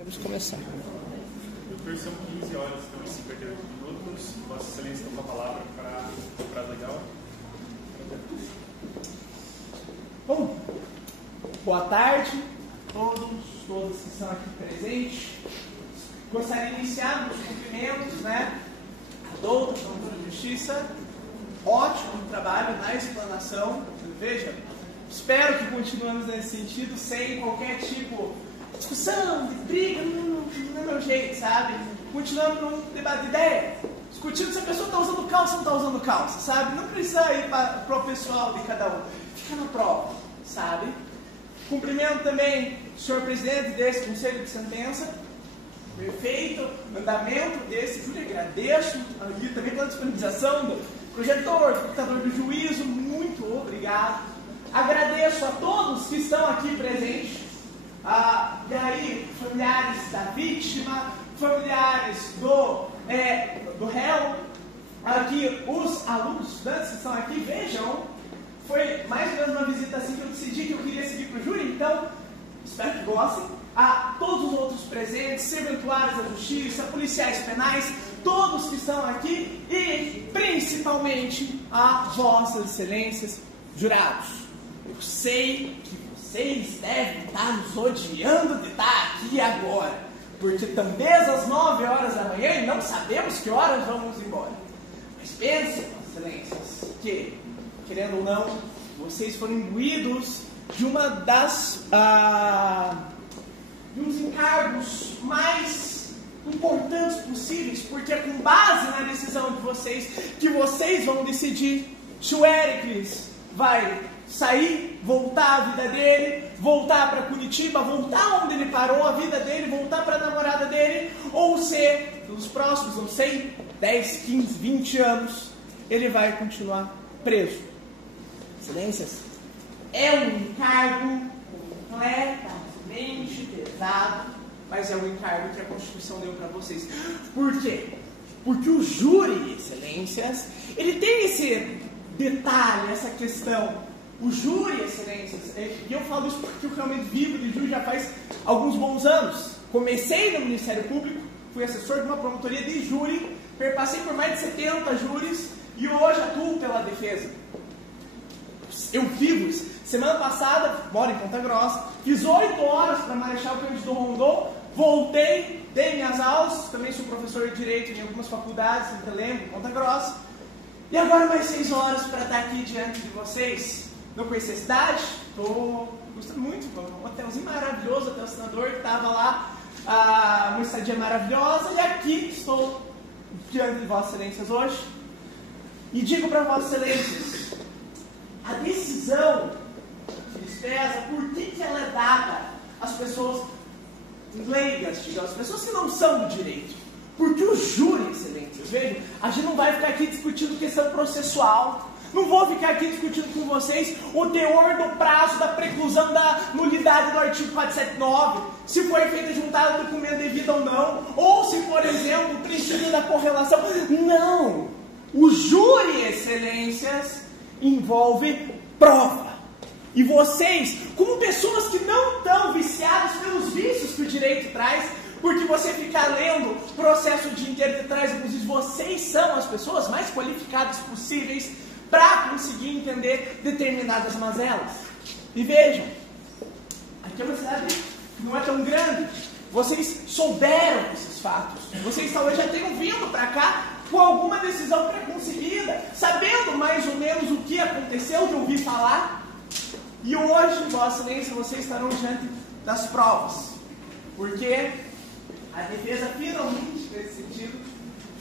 Vamos começar. Doutor, são 15 horas, então 58 minutos. Vossa Excelência tem uma palavra para o prazo legal. Bom, boa tarde a todos que estão aqui presentes. Gostaria de iniciar nos cumprimentos, a doutora de Justiça. Ótimo trabalho na explanação. Veja, espero que continuemos nesse sentido, sem qualquer tipo de discussão, de briga, não é meu jeito, sabe? Continuamos num debate de ideia, discutindo se a pessoa está usando calça ou não está usando calça, sabe? Não precisa ir para o pessoal de cada um, fica na prova, sabe? Cumprimento também o senhor presidente desse Conselho de Sentença, perfeito andamento desse, júri, agradeço aqui também pela disponibilização do projetor, do computador do juízo, muito obrigado. Agradeço a todos que estão aqui presentes, e aí, familiares da vítima, familiares do réu, aqui os alunos, estudantes que estão aqui, vejam, foi mais ou menos uma visita assim que eu decidi que eu queria seguir para o júri, então espero que gostem. A todos os outros presentes, serventuários da justiça, policiais penais, todos que estão aqui e principalmente a vossas excelências jurados. Eu sei que vocês devem estar nos odiando de estar aqui agora, porque também às 9 horas da manhã e não sabemos que horas vamos embora. Mas pensem, vossas excelências, que, querendo ou não, vocês foram imbuídos de uma das... de uns encargos mais importantes possíveis, porque é com base na decisão de vocês que vocês vão decidir se o Éricles vai sair, voltar à vida dele, voltar para Curitiba, voltar onde ele parou a vida dele, voltar para a namorada dele, ou se nos próximos, não sei, 10, 15, 20 anos, ele vai continuar preso. Excelências, é um encargo completamente pesado, mas é um encargo que a Constituição deu para vocês. Por quê? Porque o júri, excelências, ele tem esse detalhe, essa questão. O júri, excelências, e eu falo isso porque eu realmente vivo de júri já faz alguns bons anos. Comecei no Ministério Público, fui assessor de uma promotoria de júri, passei por mais de 70 júris e hoje atuo pela defesa. Eu vivo isso. Semana passada, moro em Ponta Grossa, fiz 8 horas para Marechal Cândido Rondon, voltei, dei minhas aulas, também sou professor de Direito em algumas faculdades, em Telemo, em Ponta Grossa, e agora mais 6 horas para estar aqui diante de vocês. Não conheci a cidade, estou gostando muito, um hotelzinho maravilhoso, até o senador que estava lá, uma estadia maravilhosa, e aqui estou diante de Vossas Excelências hoje, e digo para Vossas Excelências, a decisão pesa, por que ela é dada às pessoas leigas, digamos, as pessoas que não são do direito? Porque o júri, excelências, vejam, a gente não vai ficar aqui discutindo questão processual, não vou ficar aqui discutindo com vocês o teor do prazo da preclusão da nulidade do artigo 479, se foi feita juntada ao documento devido ou não, ou se, por exemplo, o princípio da correlação. Não! O júri, excelências, envolve prova. E vocês, como pessoas que não estão viciadas pelos vícios que o direito traz, porque você ficar lendo processo o dia inteiro que traz, inclusive vocês são as pessoas mais qualificadas possíveis para conseguir entender determinadas mazelas. E vejam, aqui é uma cidade que não é tão grande, vocês souberam esses fatos, vocês talvez já tenham vindo para cá com alguma decisão preconcebida, sabendo mais ou menos o que aconteceu, de ouvir falar. E hoje, Vossa Excelência, vocês estarão diante das provas, porque a defesa finalmente, nesse sentido,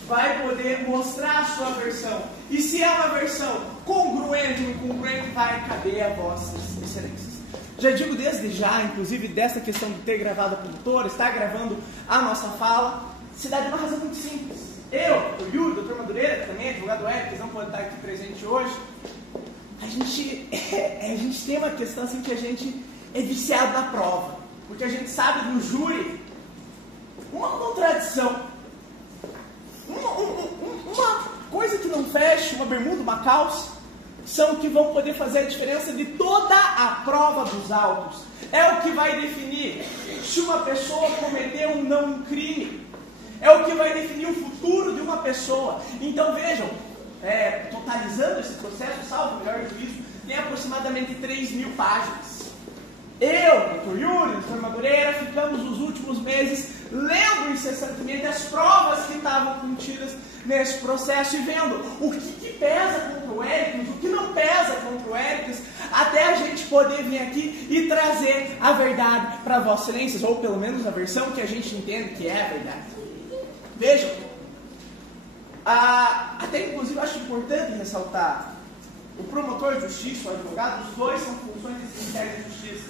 vai poder mostrar a sua versão. E se é uma versão congruente ou incongruente, vai caber a Vossas Excelências. Já digo desde já, inclusive dessa questão de ter gravado a produtora, estar gravando a nossa fala, se dá de uma razão muito simples. Eu, o Yuri, o doutor Madureira, que também é advogado ético, não pode estar aqui presente hoje, a gente tem uma questão assim que a gente é viciado na prova, porque a gente sabe do júri uma contradição, uma coisa que não fecha, uma bermuda, uma calça, são que vão poder fazer a diferença de toda a prova dos autos. É o que vai definir se uma pessoa cometeu ou não um crime. É o que vai definir o futuro de uma pessoa. Então vejam, totalizando esse processo, salvo o melhor juízo, tem aproximadamente 3.000 páginas. Eu, Dr. Yuri, Dr. Madureira, ficamos nos últimos meses lendo incessantemente as provas que estavam contidas nesse processo e vendo o que pesa contra o Éricles, o que não pesa contra o Éricles, até a gente poder vir aqui e trazer a verdade para Vossas Excelências, ou pelo menos a versão que a gente entende que é a verdade. Vejam, até inclusive eu acho importante ressaltar, o promotor de justiça, o advogado, os dois são funções essenciais de justiça.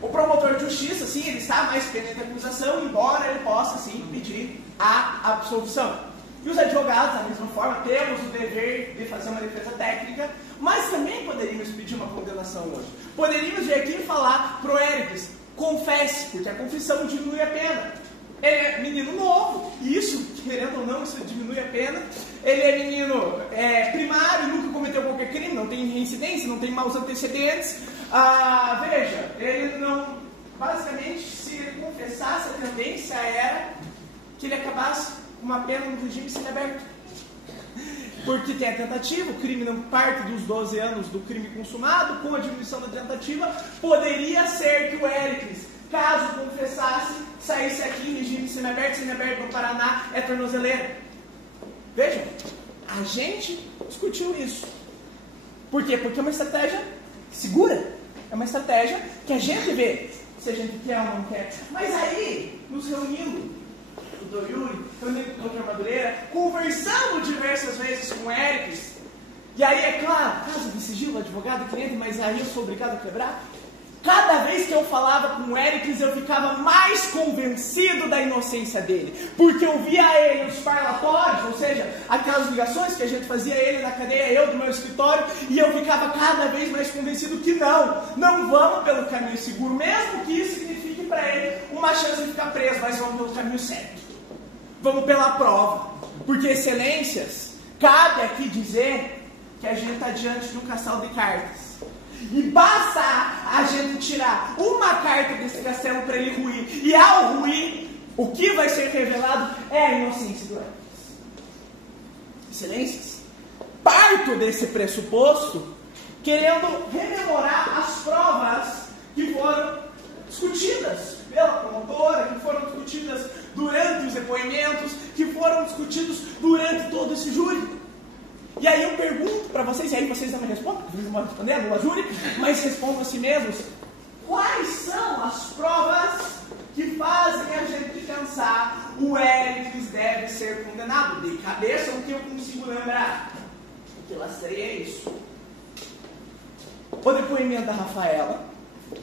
O promotor de justiça, sim, ele está mais pendente da acusação, embora ele possa, sim, pedir a absolvição. E os advogados, da mesma forma, temos o dever de fazer uma defesa técnica, mas também poderíamos pedir uma condenação hoje. Poderíamos vir aqui e falar para o Éricles, confesse, porque a confissão diminui a pena. Ele é menino novo, e isso, querendo ou não, isso diminui a pena. Ele é menino primário, nunca cometeu qualquer crime, não tem reincidência, não tem maus antecedentes. Veja, ele não... Basicamente, se ele confessasse, a tendência era que ele acabasse com uma pena no regime semiaberto. Porque tem a tentativa, o crime não parte dos 12 anos do crime consumado, com a diminuição da tentativa, poderia ser que o Éricles, caso confessasse, saísse aqui em regime semiaberto no Paraná é tornozeleira. Vejam, a gente discutiu isso. Por quê? Porque é uma estratégia segura. É uma estratégia que a gente vê se a gente quer ou não quer. Mas aí, nos reunindo, o Dr. Yuri, reunindo com o Dr. Madureira, conversando diversas vezes com o Éricles, e aí, é claro, caso de sigilo, advogado e cliente, mas aí eu sou obrigado a quebrar. Cada vez que eu falava com o Éricles, eu ficava mais convencido da inocência dele. Porque eu via ele nos parlatórios, ou seja, aquelas ligações que a gente fazia, ele na cadeia, eu do meu escritório, e eu ficava cada vez mais convencido que não vamos pelo caminho seguro, mesmo que isso signifique para ele uma chance de ficar preso, mas vamos pelo caminho certo. Vamos pela prova. Porque, excelências, cabe aqui dizer que a gente está diante de um castelo de cartas. E basta a gente tirar uma carta desse castelo para ele ruir. E ao ruir, o que vai ser revelado é a inocência do Éricles. Excelências, parto desse pressuposto, querendo rememorar as provas que foram discutidas pela promotora, que foram discutidas durante os depoimentos, que foram discutidos durante todo esse júri. E aí eu pergunto para vocês, e aí vocês não me respondem, porque vocês não vão responder, anula júri, mas respondam a si mesmos. Quais são as provas que fazem a gente pensar o Éricles deve ser condenado? De cabeça, o que eu consigo lembrar? O que lastrei é isso. O depoimento da Rafaela,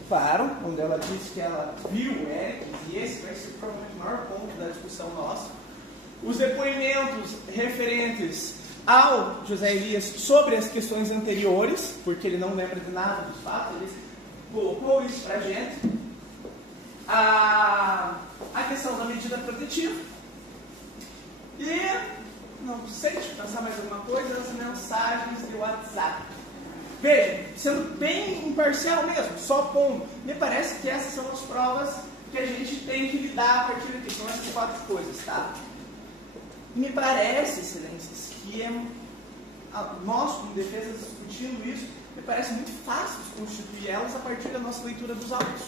claro, onde ela disse que ela viu o Éricles, e esse vai ser provavelmente o maior ponto da discussão nossa. Os depoimentos referentes ao José Elias sobre as questões anteriores, porque ele não lembra de nada dos fatos, ele colocou isso para a gente. A questão da medida protetiva. E, não sei se pensar mais alguma coisa, as mensagens de WhatsApp. Veja, sendo bem imparcial mesmo, só pondo, me parece que essas são as provas que a gente tem que lidar a partir daqui. São essas 4 coisas, tá? Me parece, excelências, que nós, como defesa, discutindo isso, me parece muito fácil constituir elas a partir da nossa leitura dos autos.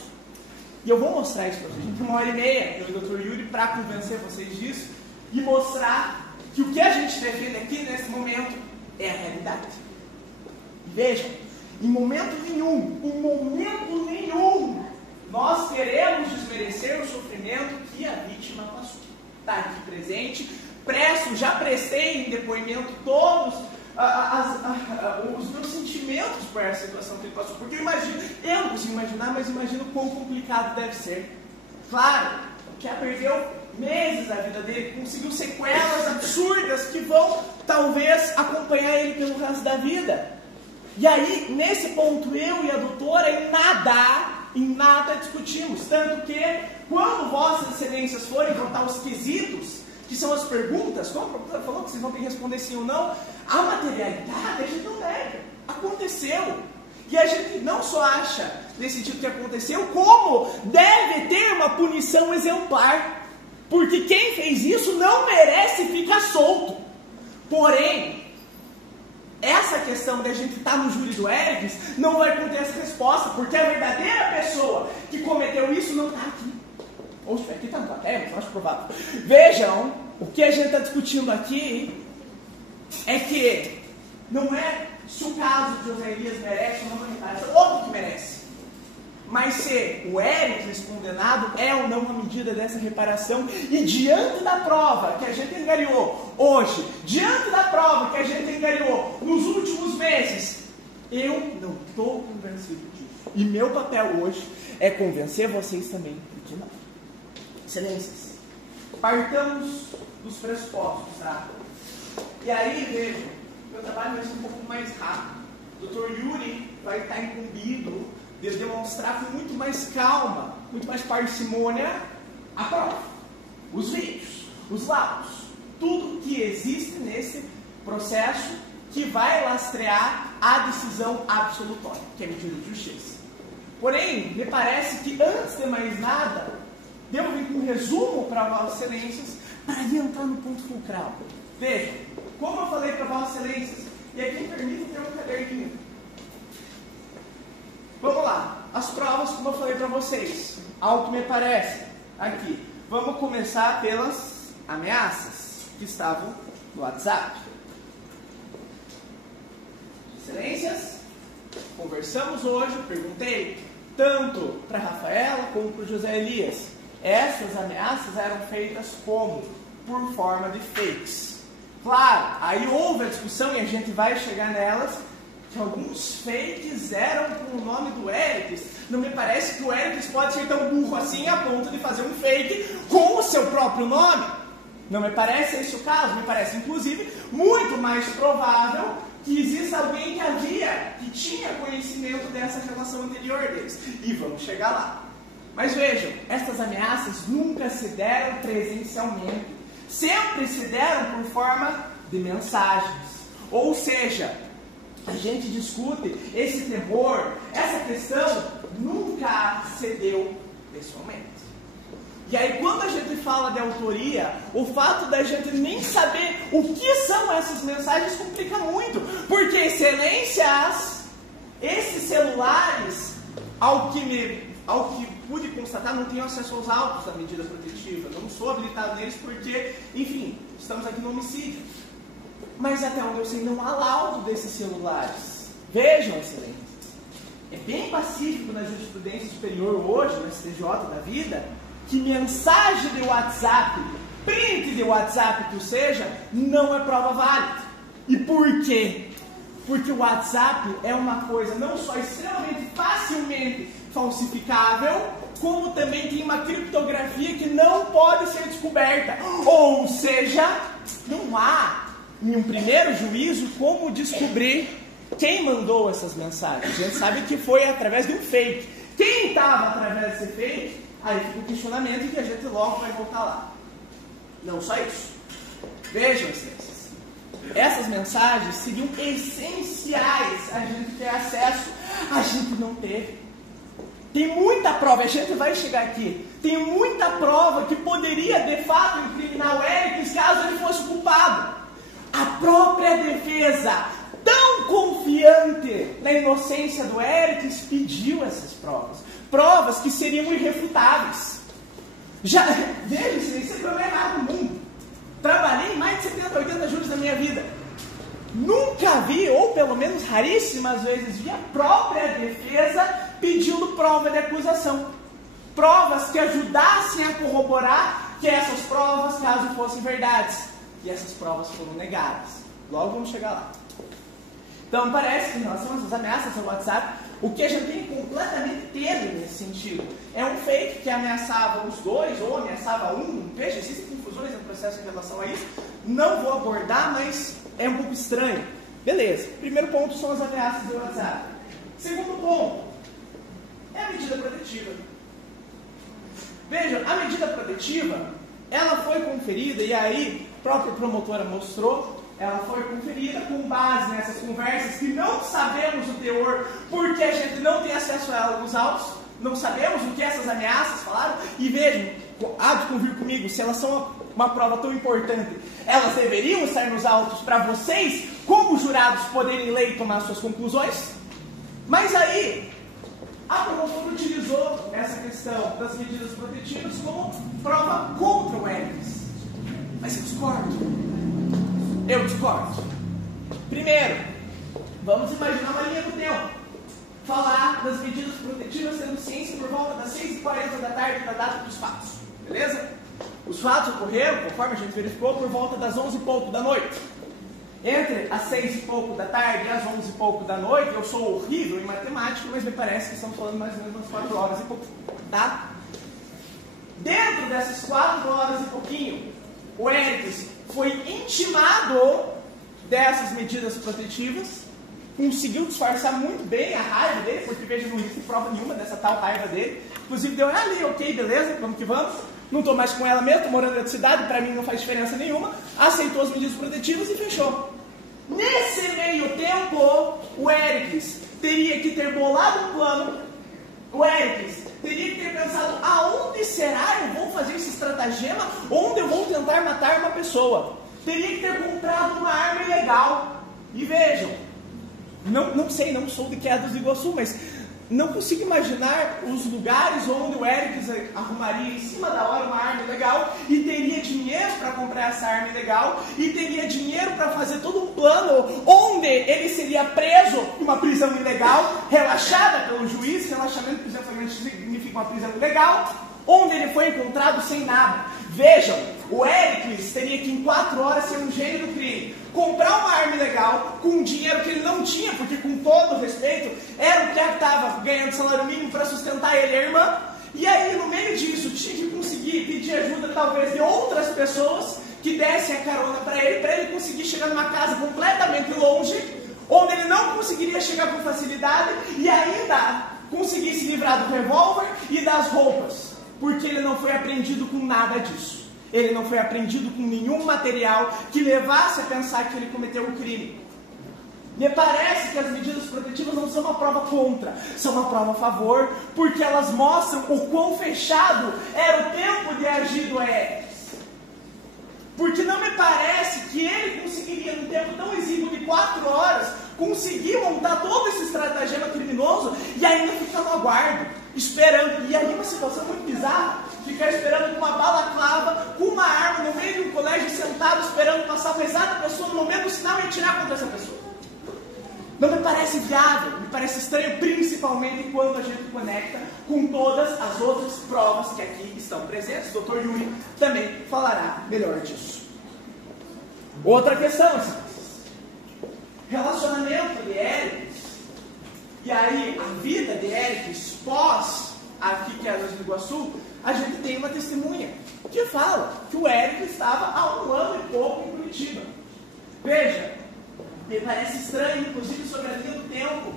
E eu vou mostrar isso para vocês. A gente tem 1h30, eu e o Dr. Yuri, para convencer vocês disso e mostrar que o que a gente defende aqui, nesse momento, é a realidade. E vejam, em momento nenhum, nós queremos desmerecer o sofrimento que a vítima passou. Está aqui presente. Já prestei em depoimento todos os meus sentimentos por essa situação que ele passou. Porque eu não consigo imaginar, mas imagino quão complicado deve ser. Claro, já perdeu meses da vida dele, conseguiu sequelas absurdas que vão, talvez, acompanhar ele pelo resto da vida. E aí, nesse ponto, eu e a doutora, em nada discutimos. Tanto que, quando vossas excelências forem botar os quesitos, que são as perguntas, como a professora falou, que vocês vão ter que responder sim ou não, a materialidade a gente não nega. Aconteceu. E a gente não só acha nesse sentido que aconteceu, como deve ter uma punição exemplar. Porque quem fez isso não merece ficar solto. Porém, essa questão de a gente estar no júri do Éricles não vai conter essa resposta, porque a verdadeira pessoa que cometeu isso não está aqui. Ou estiver aqui, está no papel, mas eu acho provável. Vejam, o que a gente está discutindo aqui é que não é se o caso de José Elias merece ou não uma reparação, óbvio que merece. Mas se o Éricles condenado é ou não uma medida dessa reparação, e diante da prova que a gente angariou hoje, diante da prova que a gente angariou nos últimos meses, eu não estou convencido disso. E meu papel hoje é convencer vocês também de não. Excelências, partamos dos pressupostos, tá? E aí, vejam, meu trabalho vai ser um pouco mais rápido. O Dr. Yuri vai estar incumbido de demonstrar com muito mais calma, muito mais parcimônia a prova, os vídeos, os laudos, tudo que existe nesse processo que vai lastrear a decisão absolutória, que é a medida de justiça. Porém, me parece que antes de mais nada, devo vir com um resumo para Vossas Excelências para entrar no ponto fulcral. Veja, como eu falei para Vossas Excelências, e aqui me permite ter um caderninho. Vamos lá, as provas, como eu falei para vocês, ao que me parece, aqui. Vamos começar pelas ameaças que estavam no WhatsApp. Excelências, conversamos hoje, perguntei tanto para Rafaela como para o José Elias. Essas ameaças eram feitas como? Por forma de fakes. Claro, aí houve a discussão e a gente vai chegar nelas, que alguns fakes eram com o nome do Éricles. Não me parece que o Éricles pode ser tão burro assim a ponto de fazer um fake com o seu próprio nome. Não me parece esse o caso. Me parece, inclusive, muito mais provável que exista alguém que tinha conhecimento dessa relação anterior deles. E vamos chegar lá. Mas vejam, essas ameaças nunca se deram presencialmente. Sempre se deram por forma de mensagens. Ou seja, a gente discute esse temor, essa questão nunca se deu pessoalmente. E aí quando a gente fala de autoria, o fato da gente nem saber o que são essas mensagens complica muito. Porque, excelências, esses celulares, ao que pude constatar, não tenho acesso aos autos da medida protetiva. Não sou habilitado neles porque, enfim, estamos aqui no homicídio. Mas até onde eu sei, não há laudo desses celulares. Vejam, excelências, é bem pacífico na jurisprudência superior hoje, no STJ da vida, que mensagem de WhatsApp, print de WhatsApp que seja, não é prova válida. E por quê? Porque o WhatsApp é uma coisa não só extremamente facilmente falsificável, como também tem uma criptografia que não pode ser descoberta. Ou seja, não há, em um primeiro juízo, como descobrir quem mandou essas mensagens. A gente sabe que foi através de um fake. Quem estava através desse fake, aí fica o questionamento que a gente logo vai voltar lá. Não só isso. Vejam, excelências, essas mensagens seriam essenciais a gente ter acesso. A gente não teve. Tem muita prova, a gente vai chegar aqui, tem muita prova que poderia de fato incriminar o Éricles caso ele fosse culpado. A própria defesa, tão confiante na inocência do Éricles, pediu essas provas. Provas que seriam irrefutáveis. Veja, isso é problema errado no mundo. Trabalhei em mais de 70, 80 júris na minha vida. Nunca vi, ou pelo menos raríssimas vezes, vi a própria defesa pedindo prova de acusação. Provas que ajudassem a corroborar que essas provas, caso fossem verdades. E essas provas foram negadas. Logo vamos chegar lá. Então parece que em relação a essas ameaças ao WhatsApp, o que a gente tem completamente tênue nesse sentido é um fake que ameaçava os dois ou ameaçava um. Veja, existem confusões no processo em relação a isso. Não vou abordar, mas é um pouco estranho. Beleza. Primeiro ponto são as ameaças do WhatsApp. Segundo ponto é a medida protetiva. Veja, a medida protetiva, ela foi conferida, e aí a própria promotora mostrou ela foi conferida com base nessas conversas que não sabemos o teor, porque a gente não tem acesso a ela nos autos, não sabemos o que essas ameaças falaram. E vejam, há de convir comigo, se elas são uma prova tão importante, elas deveriam estar nos autos para vocês, como jurados, poderem ler e tomar suas conclusões. Mas aí, a promotora utilizou essa questão das medidas protetivas como prova contra o Hércules. Mas eu discordo. Primeiro, vamos imaginar uma linha do tempo. Falar das medidas protetivas sendo ciência por volta das 6h40 da tarde da data dos fatos. Beleza? Os fatos ocorreram, conforme a gente verificou, por volta das 11 e pouco da noite. Entre as 6 e pouco da tarde e as 11 e pouco da noite, eu sou horrível em matemática, mas me parece que estamos falando mais ou menos umas 4 horas e pouco, tá? Dentro dessas 4 horas e pouquinho, o Hércules foi intimado dessas medidas protetivas, conseguiu disfarçar muito bem a raiva dele, porque veja, não existe prova nenhuma dessa tal raiva dele. Inclusive deu ali, ok, beleza, vamos que vamos. Não estou mais com ela mesmo, estou morando na outra cidade, para mim não faz diferença nenhuma. Aceitou as medidas protetivas e fechou. Nesse meio tempo, o Hércules teria que ter bolado um plano. O Hércules teria que ter pensado: aonde será eu vou fazer esse estratagema? Onde eu vou tentar matar uma pessoa? Teria que ter comprado uma arma ilegal. E vejam, não sei, não sou de Quedas do Iguaçu, mas não consigo imaginar os lugares onde o Hércules arrumaria em cima da hora uma arma ilegal e teria dinheiro para comprar essa arma ilegal e teria dinheiro para fazer todo um plano onde ele seria preso em uma prisão ilegal, relaxada pelo juiz. Relaxamento, prisão flagrante, significa uma prisão ilegal, onde ele foi encontrado sem nada. Vejam, o Hércules teria que em 4 horas ser um gênio do crime, comprar uma arma ilegal com dinheiro que ele não tinha, porque com todo respeito, era o que estava ganhando salário mínimo para sustentar ele e a irmã. E aí, no meio disso, tinha que conseguir pedir ajuda talvez de outras pessoas que dessem a carona para ele conseguir chegar numa casa completamente longe, onde ele não conseguiria chegar com facilidade e ainda conseguir se livrar do revólver e das roupas, porque ele não foi apreendido com nada disso. Ele não foi apreendido com nenhum material que levasse a pensar que ele cometeu um crime. Me parece que as medidas protetivas não são uma prova contra, são uma prova a favor, porque elas mostram o quão fechado era o tempo de agir do Hércules. Porque não me parece que ele conseguiria, num tempo tão exíguo de 4 horas, conseguir montar todo esse estratagema criminoso e ainda ficar no aguardo, esperando. E aí uma situação muito bizarra, ficar esperando com uma balaclava, com uma arma no meio de um colégio, sentado esperando passar uma exata pessoa no momento do sinal e atirar contra essa pessoa. Não me parece viável, me parece estranho, principalmente quando a gente conecta com todas as outras provas que aqui estão presentes. O Dr. Yuri também falará melhor disso. Outra questão, relacionamento de Hércules, e aí a vida de Hércules pós aqui Quedas do Iguaçu, a gente tem uma testemunha que fala que o Hércules estava há 1 ano e pouco em Curitiba. Veja, me parece estranho, inclusive sobre a linha do tempo,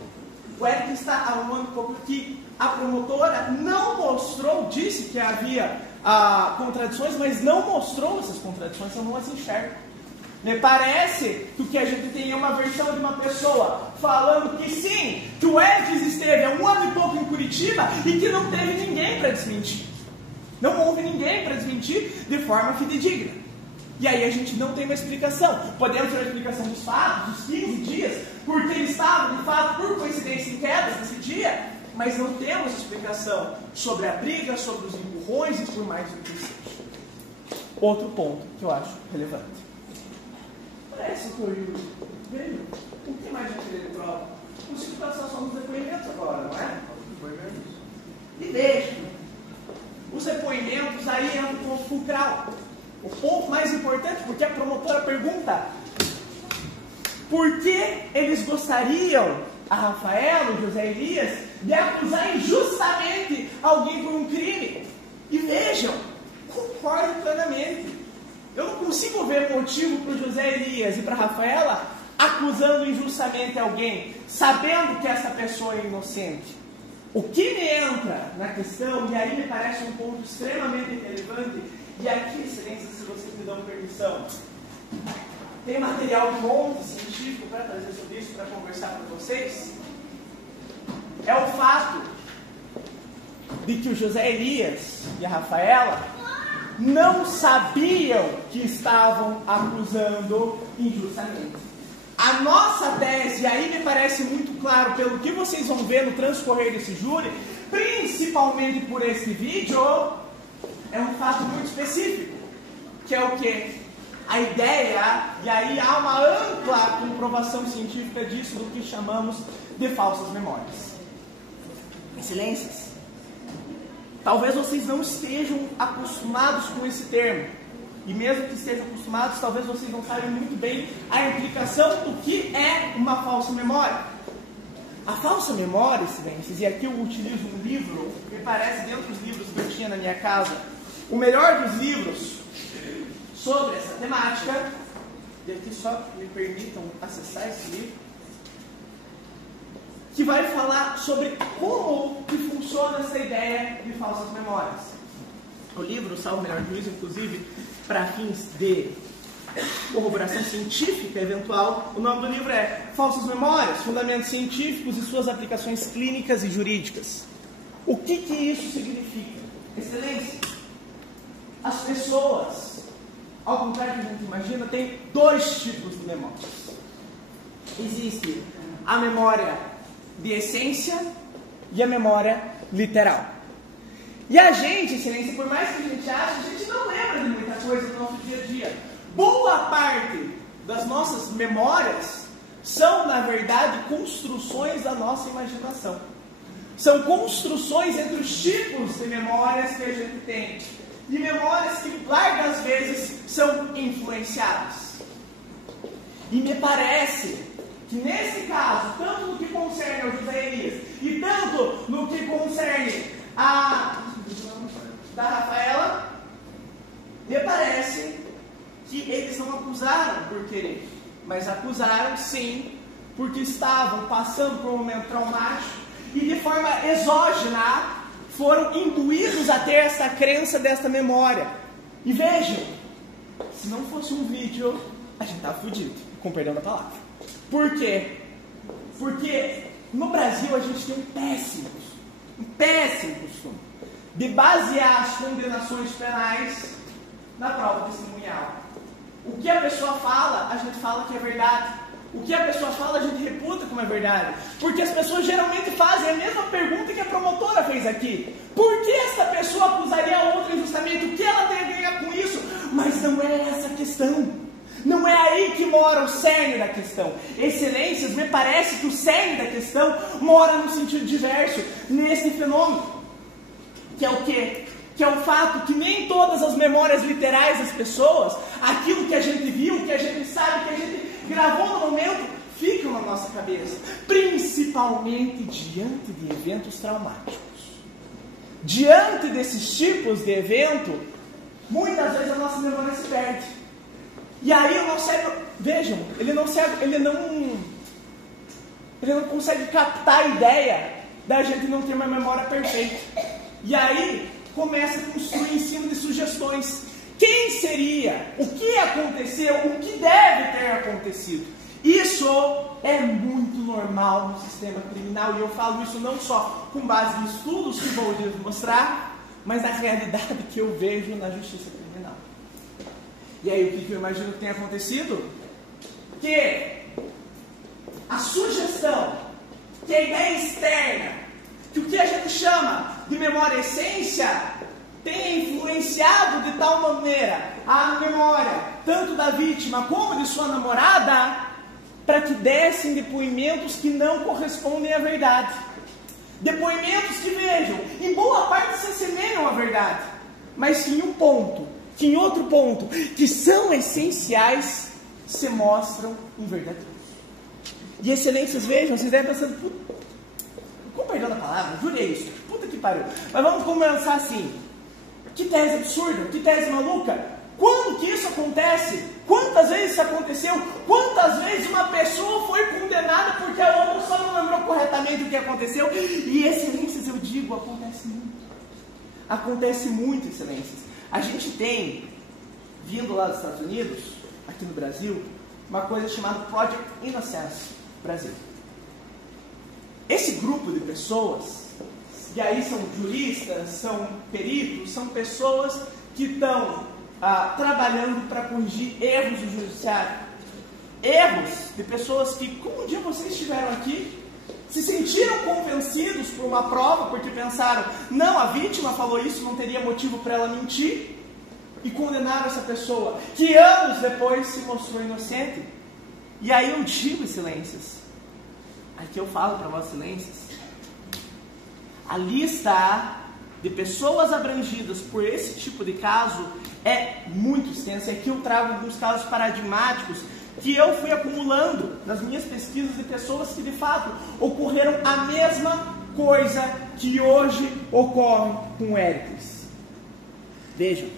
o Hércules está há 1 ano e pouco aqui. A promotora não mostrou, disse que havia contradições, mas não mostrou essas contradições, eu não as enxergo. Me parece que o que a gente tem é uma versão de uma pessoa falando que sim, que o Hércules esteve há 1 ano e pouco em Curitiba e que não teve ninguém para desmentir. Não houve ninguém para desmentir de forma fidedigna. E aí a gente não tem uma explicação. Podemos ter uma explicação dos fatos, dos 15 dias, porque ele estava, de fato, por coincidência, em Quedas nesse dia, mas não temos explicação sobre a briga, sobre os empurrões e por mais do que seja. Outro ponto que eu acho relevante. Parece que o Yuri veio. O que mais a gente lê de prova? Consigo passar só nos depoimentos agora, não é? E veja, os depoimentos aí é um ponto fulcral. O ponto mais importante, porque a promotora pergunta por que eles gostariam, a Rafaela, o José Elias, de acusar injustamente alguém por um crime. E vejam, concordo plenamente. Eu não consigo ver motivo para o José Elias e para a Rafaela acusando injustamente alguém, sabendo que essa pessoa é inocente. O que me entra na questão, e aí me parece um ponto extremamente relevante, e aqui, excelência, se vocês me dão permissão, tem material de monte científico para trazer sobre isso, para conversar com vocês, é o fato de que o José Elias e a Rafaela não sabiam que estavam acusando injustamente. A nossa tese, e aí me parece muito claro pelo que vocês vão ver no transcorrer desse júri, principalmente por esse vídeo, é um fato muito específico, que é o quê? A ideia, e aí há uma ampla comprovação científica disso, do que chamamos de falsas memórias. Excelências, talvez vocês não estejam acostumados com esse termo, e mesmo que estejam acostumados, talvez vocês não saibam muito bem a implicação do que é uma falsa memória. A falsa memória, excelências, e aqui eu utilizo um livro, me parece dentro dos livros que eu tinha na minha casa, o melhor dos livros sobre essa temática, e aqui só me permitam acessar esse livro, que vai falar sobre como que funciona essa ideia de falsas memórias. O livro, salvo melhor juízo, inclusive, para fins de corroboração científica eventual, o nome do livro é Falsas Memórias, Fundamentos Científicos e Suas Aplicações Clínicas e Jurídicas. O que isso significa? Excelência, as pessoas, ao contrário do que a gente imagina, têm dois tipos de memórias. Existe a memória de essência e a memória literal. E a gente, excelência, por mais que a gente ache, a gente não lembra de muita coisa do nosso dia a dia. Boa parte das nossas memórias são, na verdade, construções da nossa imaginação. São construções entre os tipos de memórias que a gente tem. E memórias que, largas vezes, são influenciadas. E me parece que, nesse caso, tanto no que concerne ao José Elias e tanto no que concerne a da Rafaela, me parece que eles não acusaram por querer, mas acusaram sim, porque estavam passando por um momento traumático e de forma exógena foram induídos a ter essa crença desta memória. E vejam, se não fosse um vídeo, a gente estava fudido, com perdão da palavra. Por quê? Porque no Brasil a gente tem um péssimo costume de basear as condenações penais na prova testemunhal. O que a pessoa fala, a gente fala que é verdade. O que a pessoa fala, a gente reputa como é verdade. Porque as pessoas geralmente fazem a mesma pergunta que a promotora fez aqui. Por que essa pessoa acusaria a outra injustamente? O que ela tem a ganhar com isso? Mas não é essa a questão. Não é aí que mora o cerne da questão. Excelências, me parece que o cerne da questão mora no sentido diverso, nesse fenômeno. Que é o quê? Que é o fato que nem todas as memórias literais das pessoas, aquilo que a gente viu, que a gente sabe, que a gente gravou no momento, ficam na nossa cabeça. Principalmente diante de eventos traumáticos. Diante desses tipos de evento, muitas vezes a nossa memória se perde. E aí o nosso cérebro, vejam, ele não consegue captar a ideia da gente não ter uma memória perfeita. E aí começa a construir em cima de sugestões. Quem seria? O que aconteceu? O que deve ter acontecido? Isso é muito normal no sistema criminal. E eu falo isso não só com base em estudos que vou lhes mostrar, mas na realidade que eu vejo na justiça criminal. E aí o que eu imagino que tenha acontecido? Que a sugestão, que a ideia externa, que o que a gente chama de memória essência tenha influenciado de tal maneira a memória tanto da vítima como de sua namorada, para que dessem depoimentos que não correspondem à verdade. Depoimentos que, vejam, em boa parte se assemelham à verdade, mas que em um ponto, que em outro ponto, que são essenciais, se mostram inverdadeiros. E excelências, vejam, vocês devem estar pensando, com perdão da palavra, jurei isso, puta que pariu. Mas vamos começar assim, que tese absurda, que tese maluca. Quando que isso acontece? Quantas vezes isso aconteceu? Quantas vezes uma pessoa foi condenada porque a outra só não lembrou corretamente o que aconteceu? E excelências, eu digo, acontece muito. Acontece muito, excelências. A gente tem, vindo lá dos Estados Unidos, aqui no Brasil, uma coisa chamada Project Innocence Brasil. Esse grupo de pessoas, e aí são juristas, são peritos, são pessoas que estão trabalhando para corrigir erros do judiciário. Erros de pessoas que, como um dia vocês estiveram aqui, se sentiram convencidos por uma prova, porque pensaram, não, a vítima falou isso, não teria motivo para ela mentir, e condenaram essa pessoa, que anos depois se mostrou inocente. E aí eu digo, excelências, aqui eu falo para vossas excelências, a lista de pessoas abrangidas por esse tipo de caso é muito extensa. Aqui eu trago alguns casos paradigmáticos que eu fui acumulando nas minhas pesquisas de pessoas que de fato ocorreram a mesma coisa que hoje ocorre com o Éricles. Vejam,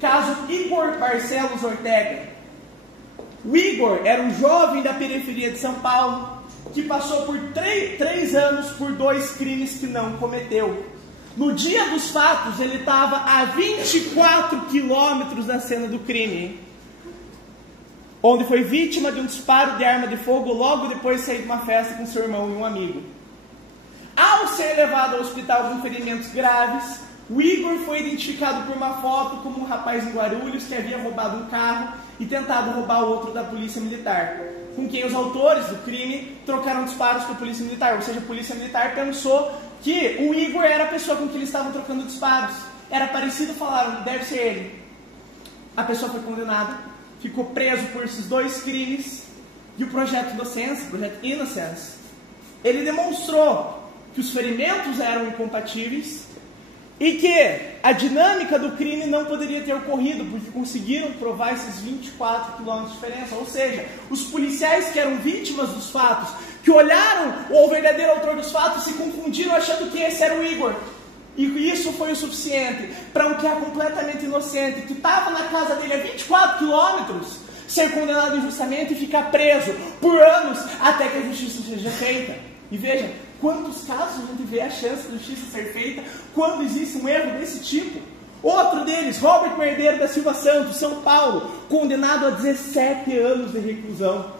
caso Igor Barcelos Ortega. O Igor era um jovem da periferia de São Paulo que passou por 3 anos por 2 crimes que não cometeu. No dia dos fatos, ele estava a 24 quilômetros da cena do crime, onde foi vítima de um disparo de arma de fogo logo depois de sair de uma festa com seu irmão e um amigo. Ao ser levado ao hospital com ferimentos graves, o Igor foi identificado por uma foto como um rapaz em Guarulhos que havia roubado um carro e tentado roubar outro da polícia militar, com quem os autores do crime trocaram disparos com a polícia militar. Ou seja, a polícia militar pensou que o Igor era a pessoa com quem eles estavam trocando disparos. Era parecido, falaram, deve ser ele. A pessoa foi condenada, ficou preso por esses 2 crimes, e o projeto Innocence, ele demonstrou que os ferimentos eram incompatíveis e que a dinâmica do crime não poderia ter ocorrido, porque conseguiram provar esses 24 quilômetros de diferença. Ou seja, os policiais que eram vítimas dos fatos, que olharam o verdadeiro autor dos fatos, se confundiram achando que esse era o Igor. E isso foi o suficiente para um que é completamente inocente, que estava na casa dele a 24 quilômetros, ser condenado injustamente e ficar preso por anos até que a justiça seja feita. E veja, quantos casos a gente vê a chance da justiça ser feita quando existe um erro desse tipo. Outro deles, Robert Merdeiro da Silva Santos, São Paulo, condenado a 17 anos de reclusão.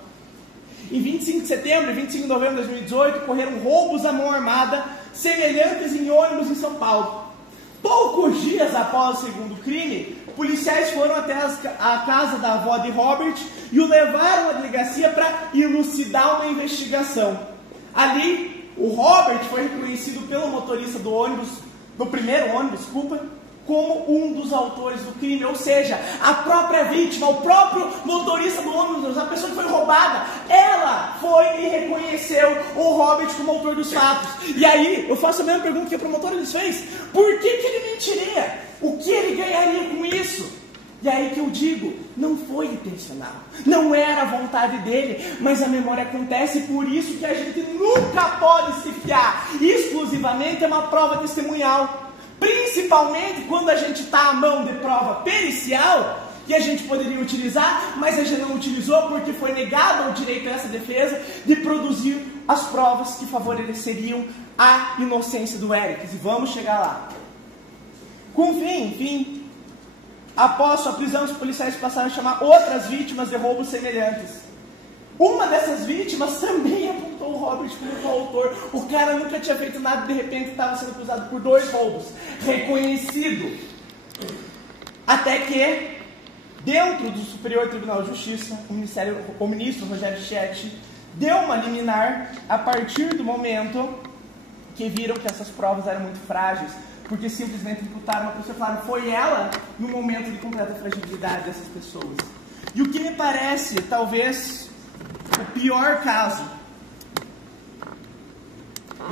Em 25 de setembro e 25 de novembro de 2018, ocorreram roubos à mão armada semelhantes em ônibus em São Paulo. Poucos dias após o segundo crime, policiais foram até a casa da avó de Robert e o levaram à delegacia para elucidar uma investigação. Ali, o Robert foi reconhecido pelo motorista do ônibus, do primeiro ônibus, como um dos autores do crime. Ou seja, a própria vítima, o próprio motorista do ônibus, a pessoa que foi roubada, ela foi e reconheceu o Robert como autor dos fatos. E aí, eu faço a mesma pergunta que a promotora lhes fez: por que ele mentiria? O que ele ganharia com isso? E aí que eu digo, não foi intencional, não era a vontade dele, mas a memória acontece, por isso que a gente nunca pode se fiar exclusivamente a uma prova testemunhal, principalmente quando a gente está à mão de prova pericial, que a gente poderia utilizar, mas a gente não utilizou porque foi negado ao direito a essa defesa de produzir as provas que favoreceriam a inocência do Éricles, e vamos chegar lá. Enfim, após sua prisão, os policiais passaram a chamar outras vítimas de roubos semelhantes. Uma dessas vítimas também apontou o Robert como coautor. O cara nunca tinha feito nada, de repente estava sendo acusado por 2 roubos. Reconhecido. Até que, dentro do Superior Tribunal de Justiça, o ministro Rogério Schetti deu uma liminar a partir do momento que viram que essas provas eram muito frágeis, porque simplesmente imputaram uma pessoa e falaram, foi ela no momento de completa fragilidade dessas pessoas. E o que me parece, talvez, o pior caso,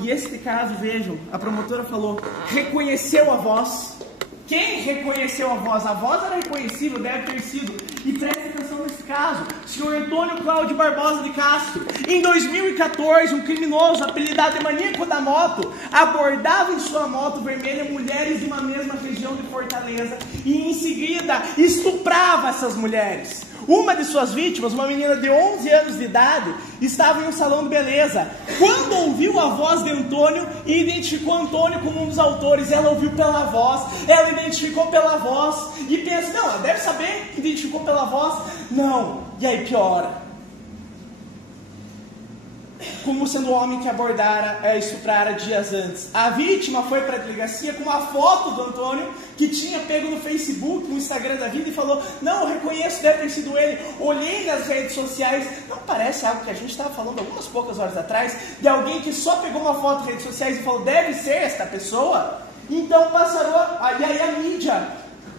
e este caso, vejam, a promotora falou, reconheceu a voz. Quem reconheceu a voz? A voz era reconhecível, deve ter sido. E preste atenção nesse caso, senhor Antônio Cláudio Barbosa de Castro. Em 2014, um criminoso apelidado de Maníaco da Moto abordava em sua moto vermelha mulheres de uma mesma região de Fortaleza e em seguida estuprava essas mulheres. Uma de suas vítimas, uma menina de 11 anos de idade, estava em um salão de beleza. Quando ouviu a voz de Antônio e identificou Antônio como um dos autores, ela ouviu pela voz, ela identificou pela voz e pensa, não, ela deve saber que identificou pela voz. Não, e aí piora. Como sendo o homem que estuprara dias antes. A vítima foi para a delegacia com uma foto do Antônio, que tinha pego no Facebook, no Instagram da vida, e falou, não, eu reconheço, deve ter sido ele. Olhei nas redes sociais, não parece algo que a gente estava falando algumas poucas horas atrás, de alguém que só pegou uma foto nas redes sociais e falou, deve ser esta pessoa? Então e aí a mídia,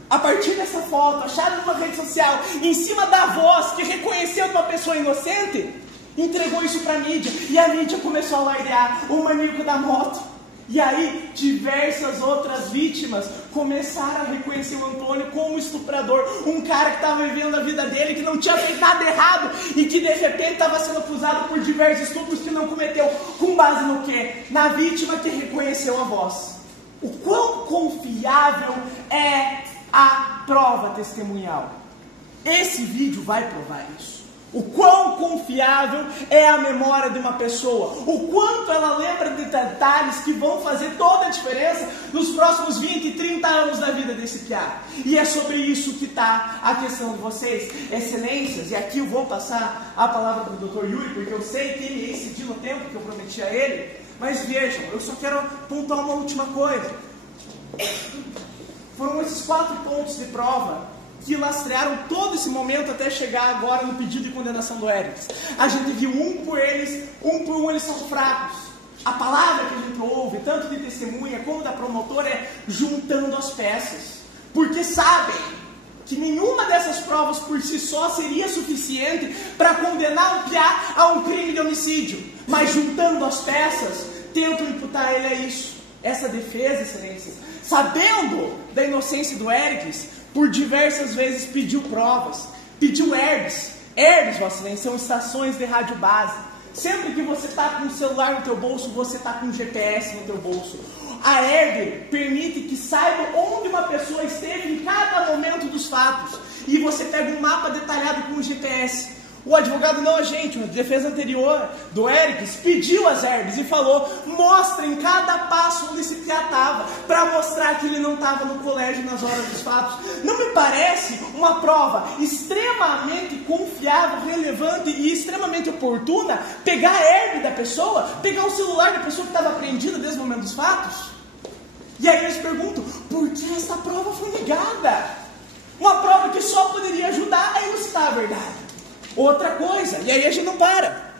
a partir dessa foto, acharam numa rede social, em cima da voz que reconheceu uma pessoa inocente, entregou isso para a mídia, e a mídia começou a alardear o maníaco da moto. E aí, diversas outras vítimas começaram a reconhecer o Antônio como estuprador, um cara que estava vivendo a vida dele, que não tinha feito nada errado, e que de repente estava sendo acusado por diversos estupros que não cometeu, com base no quê? Na vítima que reconheceu a voz. O quão confiável é a prova testemunhal? Esse vídeo vai provar isso. O quão confiável é a memória de uma pessoa, o quanto ela lembra de detalhes que vão fazer toda a diferença nos próximos 20, 30 anos da vida desse piá. E é sobre isso que está a questão de vocês, excelências, e aqui eu vou passar a palavra para o Dr. Yuri, porque eu sei que ele ia incidir no tempo que eu prometi a ele, mas vejam, eu só quero pontuar uma última coisa. Foram esses 4 pontos de prova que lastrearam todo esse momento até chegar agora no pedido de condenação do Érix. A gente viu um por um eles são fracos. A palavra que a gente ouve, tanto de testemunha como da promotora, é juntando as peças. Porque sabem que nenhuma dessas provas por si só seria suficiente para condenar o piá a um crime de homicídio. Mas juntando as peças, tentam imputar ele a isso. Essa defesa, excelências, sabendo da inocência do Érix, por diversas vezes pediu provas, pediu herbes, Vossa Excelência, são estações de rádio base. Sempre que você está com o celular no teu bolso, você está com um GPS no teu bolso. A herb permite que saiba onde uma pessoa esteve em cada momento dos fatos. E você pega um mapa detalhado com o GPS. O advogado não agente, a defesa anterior do Érix, pediu as herbes e falou, mostrem cada passo onde esse piá estava, para mostrar que ele não estava no colégio nas horas dos fatos. Não me parece uma prova extremamente confiável, relevante e extremamente oportuna pegar a herbe da pessoa, pegar o celular da pessoa que estava apreendida desde o momento dos fatos? E aí eles perguntam, por que essa prova foi negada? Uma prova que só poderia ajudar a elucidar a verdade. Outra coisa, e aí a gente não para.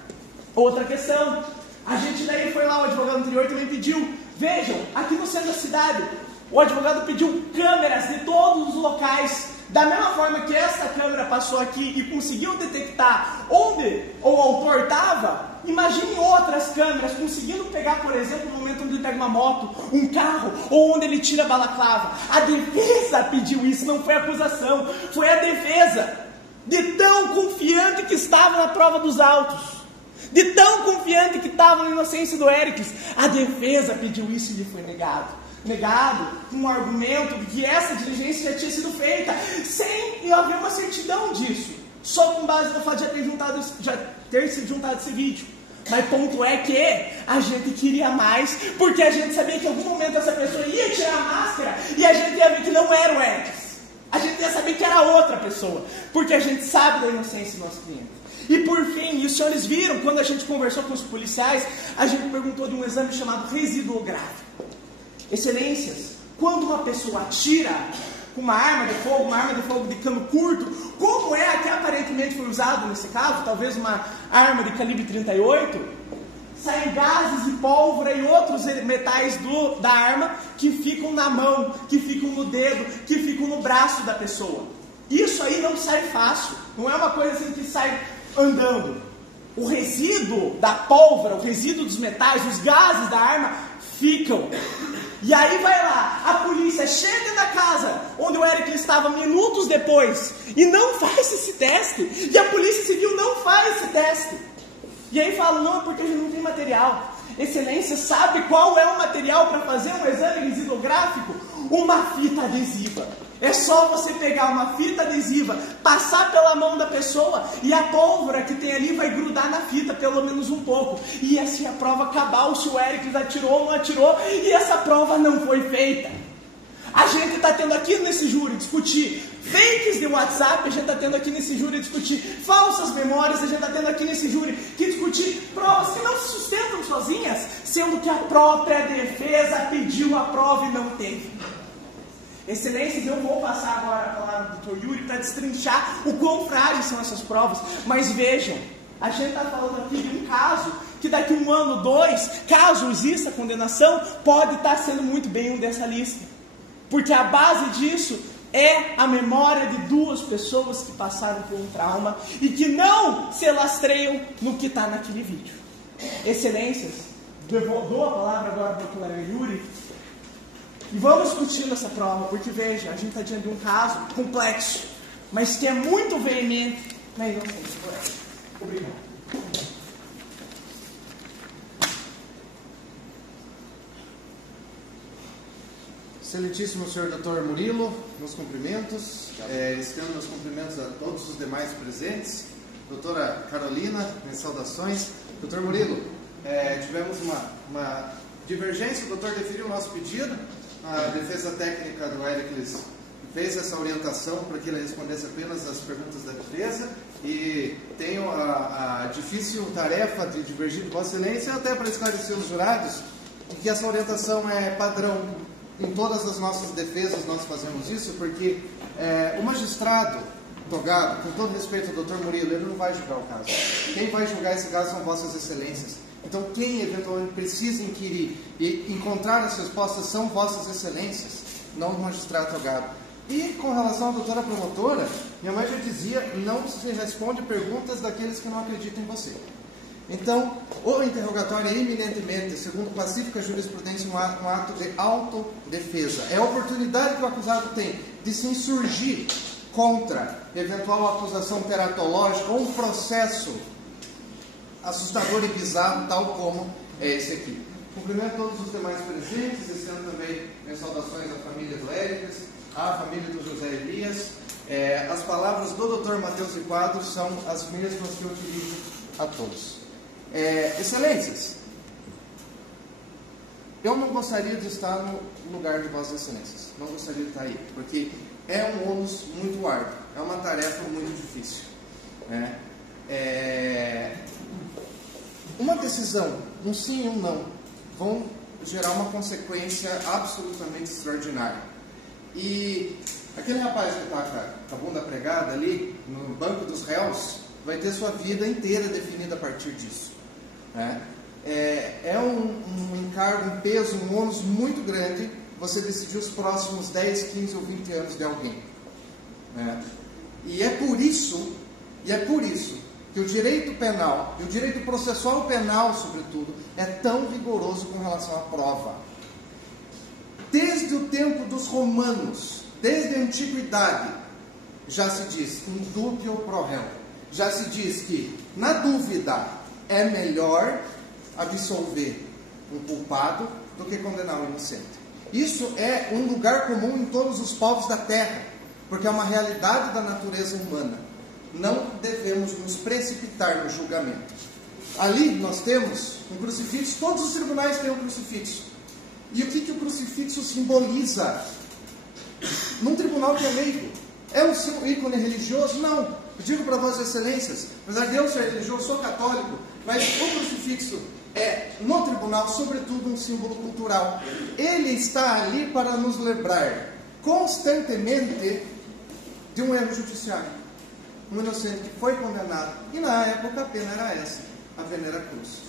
Outra questão, a gente daí foi lá, o advogado anterior também pediu, vejam, aqui no centro da cidade, o advogado pediu câmeras de todos os locais, da mesma forma que essa câmera passou aqui e conseguiu detectar onde o autor estava, imagine outras câmeras conseguindo pegar, por exemplo, no momento onde ele pega uma moto, um carro, ou onde ele tira a balaclava. A defesa pediu isso, não foi a acusação, foi a defesa. De tão confiante que estava na prova dos autos, de tão confiante que estava na inocência do Érix, a defesa pediu isso e lhe foi negado. Negado com um argumento de que essa diligência já tinha sido feita, sem haver uma certidão disso, só com base no fato de já ter sido juntado esse vídeo. Mas ponto é que a gente queria mais, porque a gente sabia que em algum momento essa pessoa ia tirar a máscara e a gente ia ver que não era o Érix. A gente ia saber que era outra pessoa, porque a gente sabe da inocência do nosso cliente. E por fim, e os senhores viram, quando a gente conversou com os policiais, a gente perguntou de um exame chamado residuográfico. Excelências, quando uma pessoa atira com uma arma de fogo de cano curto, como é a que aparentemente foi usado nesse caso, talvez uma arma de calibre 38, saem gases e pólvora e outros metais da arma que ficam na mão, que ficam no dedo, que ficam no braço da pessoa. Isso aí não sai fácil, não é uma coisa assim que sai andando. O resíduo da pólvora, o resíduo dos metais, os gases da arma ficam. E aí vai lá, a polícia chega na casa onde o Érix estava minutos depois e não faz esse teste. E a polícia civil não faz esse teste. E aí fala, não, é porque a gente não tem material. Excelência, sabe qual é o material para fazer um exame residográfico? Uma fita adesiva. É só você pegar uma fita adesiva, passar pela mão da pessoa e a pólvora que tem ali vai grudar na fita pelo menos um pouco. E assim a prova acabar, ou se o Éricles atirou ou não atirou, e essa prova não foi feita. A gente está tendo aqui nesse júri discutir fakes de WhatsApp, a gente está tendo aqui nesse júri discutir falsas memórias, a gente está tendo aqui nesse júri que discutir provas que não se sustentam sozinhas, sendo que a própria defesa pediu a prova e não teve. Excelências, eu vou passar agora a palavra do Dr. Yuri para destrinchar o quão frágeis são essas provas, mas vejam, a gente está falando aqui de um caso que daqui 1 ano, 2, caso exista condenação, pode estar sendo muito bem um dessa lista, porque a base disso é a memória de 2 pessoas que passaram por um trauma e que não se lastreiam no que está naquele vídeo. Excelências, dou a palavra agora para o Dr. Yuri. E vamos discutir nessa prova, porque veja, a gente está diante de um caso complexo, mas que é muito veemente na inocência. Obrigado. Excelentíssimo senhor Dr. Murilo, meus cumprimentos. Estendo meus cumprimentos a todos os demais presentes. Doutora Carolina, minhas saudações. Dr. Murilo, tivemos uma divergência, o doutor deferiu o nosso pedido. A defesa técnica do Éricles fez essa orientação para que ele respondesse apenas as perguntas da defesa e tenho a difícil tarefa de divergir de Vossa Excelência até para esclarecer os jurados de que essa orientação é padrão. Em todas as nossas defesas nós fazemos isso porque o magistrado togado, com todo respeito ao Dr. Murilo, ele não vai julgar o caso. Quem vai julgar esse caso são Vossas Excelências. Então, quem eventualmente precisa inquirir e encontrar as respostas são Vossas Excelências, não o magistrado togado. E com relação à doutora promotora, minha mãe já dizia, não se responde perguntas daqueles que não acreditam em você. Então, o interrogatório é eminentemente, segundo pacífica jurisprudência, um ato de autodefesa. É a oportunidade que o acusado tem de se insurgir contra eventual acusação teratológica ou um processo assustador e bizarro, tal como é esse aqui. Cumprimento todos os demais presentes, estendo também minhas saudações à família do Éricles, à família do José Elias. As palavras do Dr. Matheus de Quadros são as mesmas que eu utilizo a todos. Excelências, eu não gostaria de estar no lugar de Vossas Excelências, não gostaria de estar aí, porque é um ônus muito árduo, é uma tarefa muito difícil. Uma decisão, um sim e um não, vão gerar uma consequência absolutamente extraordinária. E aquele rapaz que está com a bunda pregada ali, no banco dos réus, vai ter sua vida inteira definida a partir disso. É um encargo, um peso, um ônus muito grande você decidir os próximos 10, 15 ou 20 anos de alguém. E é por isso que o direito penal, e o direito processual penal, sobretudo, é tão vigoroso com relação à prova. Desde o tempo dos romanos, desde a antiguidade, já se diz indubio pro reo. Já se diz que, na dúvida, é melhor absolver um culpado do que condenar um inocente. Isso é um lugar comum em todos os povos da terra, porque é uma realidade da natureza humana. Não devemos nos precipitar no julgamento. Ali nós temos um crucifixo, todos os tribunais têm um crucifixo. E o que o crucifixo simboliza? Num tribunal que é leigo, é um ícone religioso? Não. Eu digo para Vossas Excelências, apesar de eu ser religioso, sou católico, mas o crucifixo é, no tribunal, sobretudo um símbolo cultural. Ele está ali para nos lembrar constantemente de um erro judiciário. Um inocente que foi condenado, e na época a pena era essa, a venera cruz.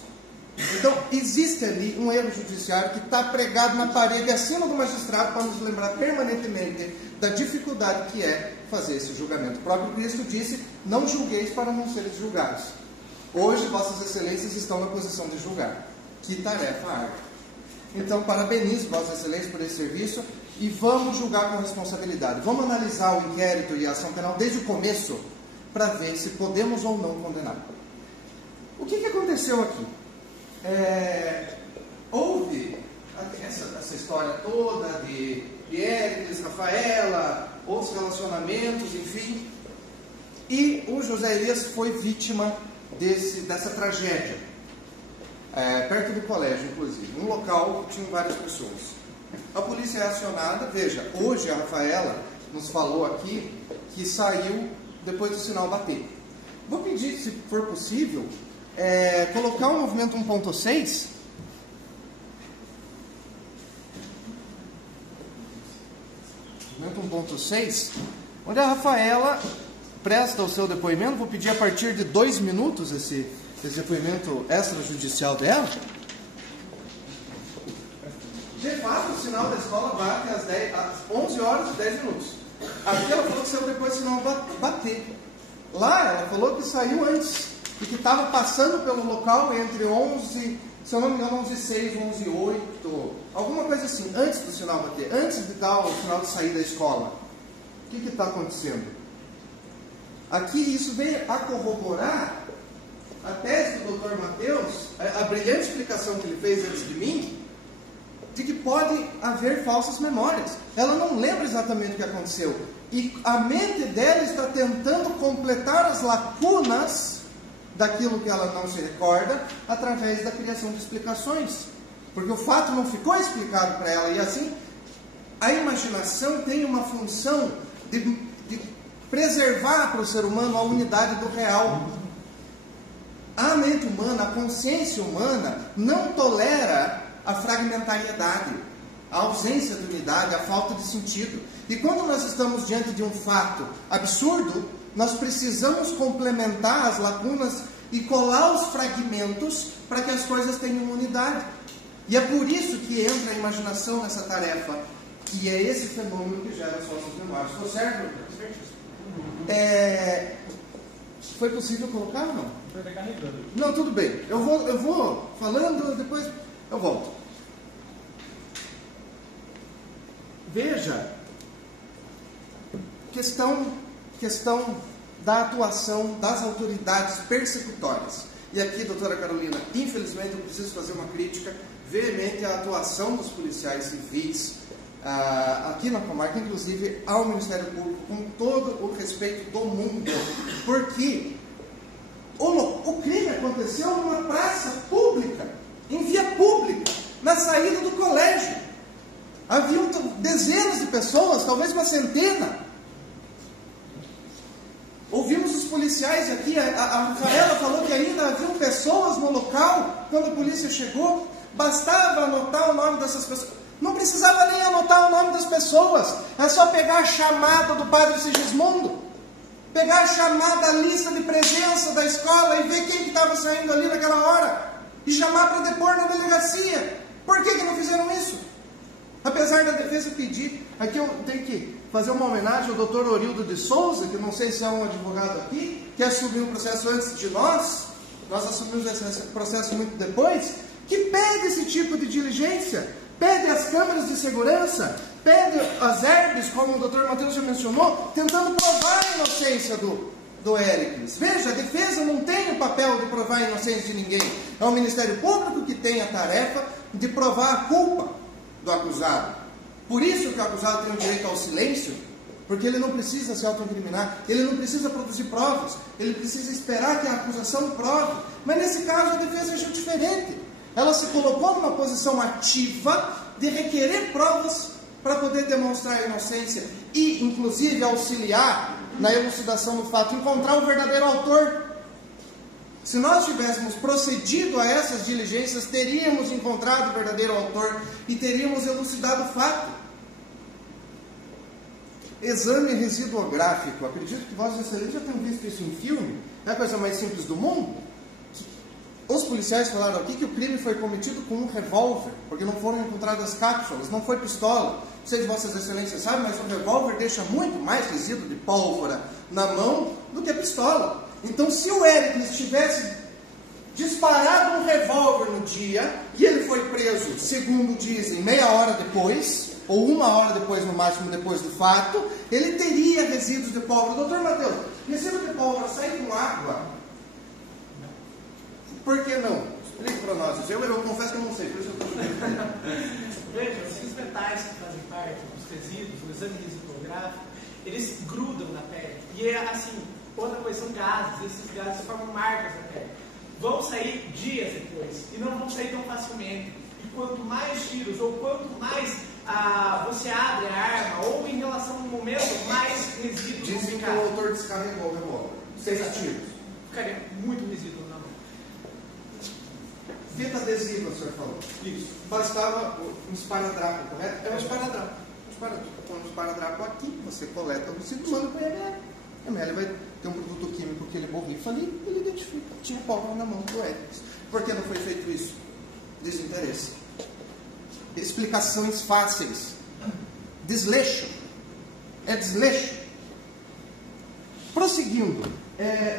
Então, existe ali um erro judiciário que está pregado na parede acima do magistrado para nos lembrar permanentemente da dificuldade que é fazer esse julgamento. O próprio Cristo disse, não julgueis para não seres julgados. Hoje, Vossas Excelências estão na posição de julgar. Que tarefa árdua. Então, parabenizo Vossas Excelências por esse serviço e vamos julgar com responsabilidade. Vamos analisar o inquérito e a ação penal desde o começo para ver se podemos ou não condenar. O que aconteceu aqui? Houve essa história toda de Éricles, Rafaela, outros relacionamentos, enfim. E o José Elias foi vítima dessa tragédia, perto do colégio, inclusive, um local que tinha várias pessoas. A polícia é acionada. Veja, hoje a Rafaela nos falou aqui que saiu depois do sinal bater. Vou pedir, se for possível, colocar o movimento 1.6. Movimento 1.6, onde a Rafaela presta o seu depoimento. Vou pedir a partir de 2 minutos esse depoimento extrajudicial dela. De fato, o sinal da escola bate às 11 horas e 10 minutos. Aqui ela falou que saiu depois do sinal bater. Lá ela falou que saiu antes e que estava passando pelo local entre 11, se eu não me engano, 11h06, 11h08, alguma coisa assim, antes do sinal bater, antes de dar o sinal de sair da escola. O que está acontecendo? Aqui isso vem a corroborar a tese do Dr. Mateus, a brilhante explicação que ele fez antes de mim, de que pode haver falsas memórias. Ela não lembra exatamente o que aconteceu. E a mente dela está tentando completar as lacunas daquilo que ela não se recorda, através da criação de explicações. Porque o fato não ficou explicado para ela. E assim, a imaginação tem uma função de preservar para o ser humano a unidade do real. A mente humana, a consciência humana, não tolera a fragmentariedade, a ausência de unidade, a falta de sentido. E quando nós estamos diante de um fato absurdo, nós precisamos complementar as lacunas e colar os fragmentos para que as coisas tenham unidade. E é por isso que entra a imaginação nessa tarefa, que é esse fenômeno que gera as falsas memórias. Estou certo? Foi possível colocar ou não? Foi carregando. Não, tudo bem. Eu vou falando, depois eu volto. Veja, questão da atuação das autoridades persecutórias. E aqui, doutora Carolina, infelizmente eu preciso fazer uma crítica veemente à atuação dos policiais civis aqui na comarca, inclusive ao Ministério Público, com todo o respeito do mundo, porque o crime aconteceu numa praça pública, em via pública, na saída do colégio. Haviam dezenas de pessoas, talvez uma centena. Ouvimos os policiais aqui, a Rafaela falou que ainda haviam pessoas no local quando a polícia chegou. Bastava anotar o nome dessas pessoas. Não precisava nem anotar o nome das pessoas. É só pegar a chamada do padre Sigismundo, pegar a chamada, a lista de presença da escola e ver quem estava saindo ali naquela hora e chamar para depor na delegacia. Por que não fizeram isso? Apesar da defesa pedir, aqui eu tenho que fazer uma homenagem ao doutor Orildo de Souza, que não sei se é um advogado aqui, que assumiu o processo antes de nós assumimos esse processo muito depois, que pede esse tipo de diligência, pede as câmeras de segurança, pede as herbes, como o doutor Mateus já mencionou, tentando provar a inocência do Éricles. Veja, a defesa não tem o papel de provar a inocência de ninguém. É o Ministério Público que tem a tarefa de provar a culpa do acusado. Por isso que o acusado tem o direito ao silêncio, porque ele não precisa se autoincriminar, ele não precisa produzir provas, ele precisa esperar que a acusação prove. Mas nesse caso a defesa agiu diferente. Ela se colocou numa posição ativa de requerer provas para poder demonstrar a inocência e, inclusive, auxiliar na elucidação do fato, encontrar o verdadeiro autor. Se nós tivéssemos procedido a essas diligências, teríamos encontrado o verdadeiro autor e teríamos elucidado o fato. Exame residuográfico. Acredito que Vossa Excelência já tenham visto isso em filme. É a coisa mais simples do mundo. Os policiais falaram aqui que o crime foi cometido com um revólver, porque não foram encontradas cápsulas, não foi pistola. Não sei se Vossas Excelências sabem, mas o revólver deixa muito mais resíduo de pólvora na mão do que a pistola. Então, se o Éricles tivesse disparado um revólver no dia, e ele foi preso, segundo dizem, meia hora depois, ou uma hora depois, no máximo, depois do fato, ele teria resíduos de pólvora. Doutor Mateus, resíduo de pólvora sai com água? Por que não? Explique para nós. Eu confesso que eu não sei, por isso eu estou jogando. Veja, esses metais que fazem parte dos resíduos, o exame risicográfico, eles grudam na pele. E é assim, outra coisa, são gases, esses gases formam marcas na pele. Vão sair dias depois, e não vão sair tão facilmente. E quanto mais tiros, ou quanto mais você abre a arma, ou em relação ao momento, mais resíduos vão Dizem que ficar. o autor descarregou o revólver. 6 tiros. Ficaria muito resíduo na mão. Fita adesiva, o senhor falou. Isso. Bastava um esparadrapo, correto? É um esparadrapo. Com um esparadrapo aqui, você coleta o resíduo, manda para o ML. O ML vai ter um produto químico que ele borrifa ali, ele identifica. Tinha pólvora na mão do Edwards. Por que não foi feito isso? Desinteresse. Explicações fáceis. Desleixo. É desleixo. Prosseguindo.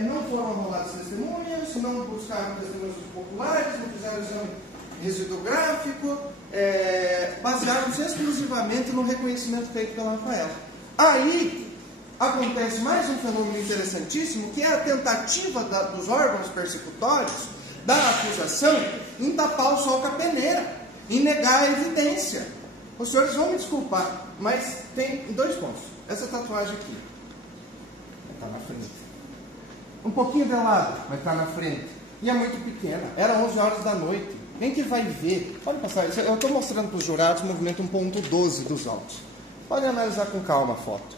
Não foram roladas testemunhas, não buscaram testemunhas populares, não fizeram exame residográfico, basearam-se exclusivamente no reconhecimento feito pela Rafaela. Aí acontece mais um fenômeno interessantíssimo, que é a tentativa dos órgãos persecutórios, da acusação, em tapar o sol com a peneira, em negar a evidência. Os senhores vão me desculpar, mas tem 2 pontos. Essa tatuagem aqui está na frente. Um pouquinho de lado, mas está na frente. E é muito pequena. Era 11 horas da noite. Quem que vai ver? Pode passar. Eu estou mostrando para os jurados o movimento 1.12 dos autos. Podem analisar com calma a foto.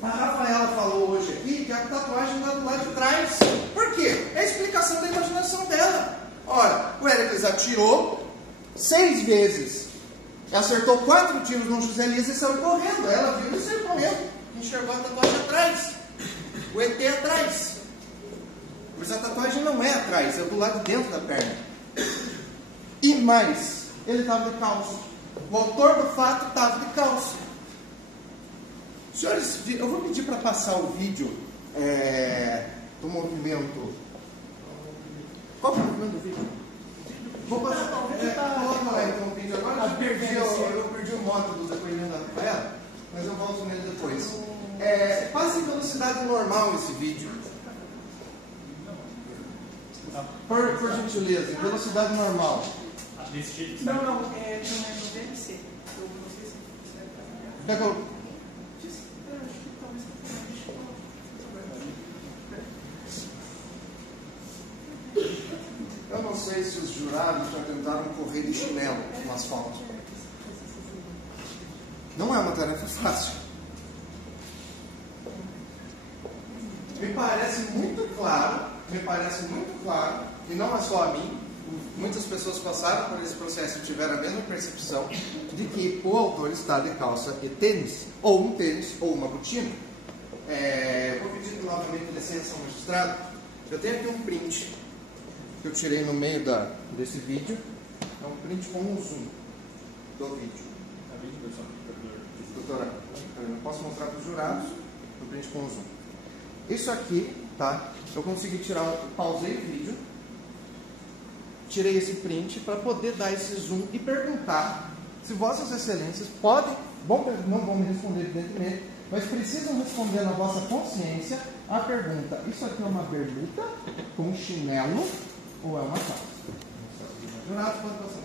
A Rafaela falou hoje aqui que a tatuagem está do lado de trás. Por quê? É a explicação da imaginação dela. Ora, o Hércules atirou 6 vezes. Acertou 4 tiros no José Elias e saiu correndo. Ela viu e saiu correndo. Enxergou a tatuagem atrás. O ET atrás. Mas a tatuagem não é atrás, é do lado de dentro da perna. E mais, ele estava de calça. O autor do fato estava de calça. Senhores, eu vou pedir para passar o vídeo do movimento. Qual é o movimento do vídeo? Vou passar. Coloca lá então o vídeo agora. Eu perdi o modo do depoimento da Rafaela, mas eu volto nele depois. Passe em velocidade normal esse vídeo. Por gentileza, em velocidade normal. Não, é no VLC. Eu não sei se você vai Pega Eu não sei se os jurados já tentaram correr de chinelo no asfalto. Não é uma tarefa fácil. Me parece muito claro, e não é só a mim, muitas pessoas passaram por esse processo e tiveram a mesma percepção de que o autor está de calça e tênis, ou um tênis, ou uma botina. Vou pedir novamente licença ao magistrado. Eu tenho aqui um print que eu tirei no meio desse vídeo. É um print com um zoom do vídeo. Doutora, eu não posso mostrar para os jurados o print com um zoom. Isso aqui, tá? Eu consegui pausei o vídeo, tirei esse print para poder dar esse zoom e perguntar se Vossas Excelências podem, não vão me responder evidentemente, mas precisam responder na vossa consciência a pergunta: isso aqui é uma bermuda com chinelo ou é uma calça? Jurado, pode passar.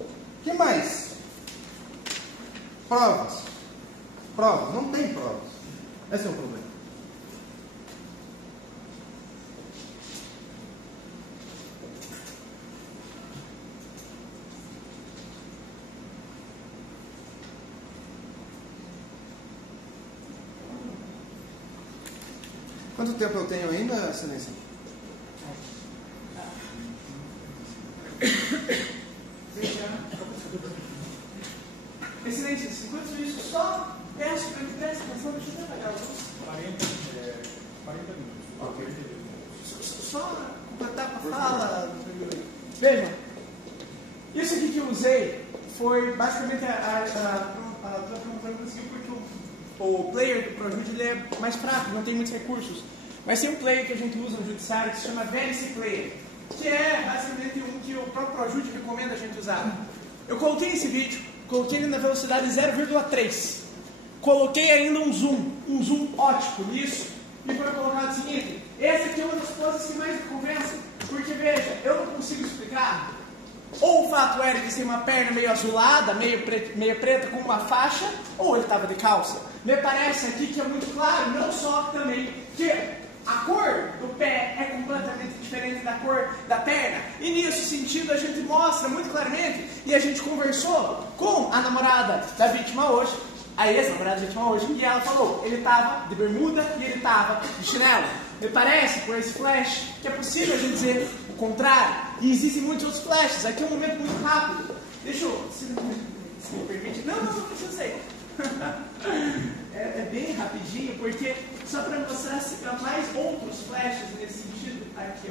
O que mais? Provas. Não tem provas. Esse é o problema. Quanto tempo eu tenho ainda, Excelência? Excelência, enquanto isso, só peço para que preste atenção, deixa eu apagar a luz. 40 minutos. Ok. Só completar a fala. Vejam, isso aqui que eu usei foi basicamente a promoção que conseguiu, porque o player do ProJud ele é mais fraco, não tem muitos recursos. Mas tem um player que a gente usa no judiciário que se chama VLC Player, que é basicamente um que o próprio ProJud recomenda a gente usar. Eu coloquei esse vídeo, coloquei ele na velocidade 0,3. Coloquei ainda um zoom ótico nisso, e foi colocado o seguinte: essa aqui é uma das coisas que mais me convencem, porque veja, eu não consigo explicar Ou o fato era de ser uma perna meio azulada, meio preta com uma faixa, ou ele estava de calça. Me parece aqui que é muito claro, não só também que a cor do pé é completamente diferente da cor da perna. E nesse sentido a gente mostra muito claramente, e a gente conversou com a namorada da vítima hoje, a ex-namorada da vítima hoje, e ela falou, ele estava de bermuda e ele estava de chinelo. Me parece, por esse flash, que é possível a gente dizer o contrário. E existem muitos outros flashes. Aqui é um momento muito rápido. Deixa eu... Se me permite... Não precisa ser. É bem rapidinho, porque só para mostrar mais outros flashes nesse sentido. Aqui,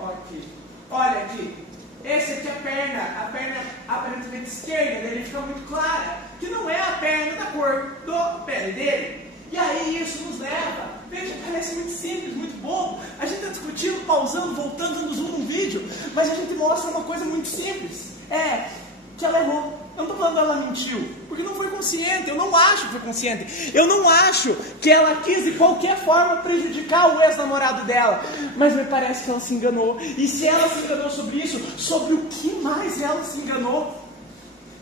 ó. Aqui. Olha aqui. Esse aqui é a perna aparentemente esquerda dele fica muito clara, que não é a perna da cor do pé dele. E aí isso nos leva, veja, parece muito simples, muito bobo. A gente está discutindo, pausando, voltando, dando zoom no vídeo, mas a gente mostra uma coisa muito simples. É que ela errou. Eu não estou falando que ela mentiu, porque não foi consciente. Eu não acho que foi consciente. Eu não acho que ela quis de qualquer forma prejudicar o ex-namorado dela. Mas me parece que ela se enganou. E se ela se enganou sobre isso, sobre o que mais ela se enganou?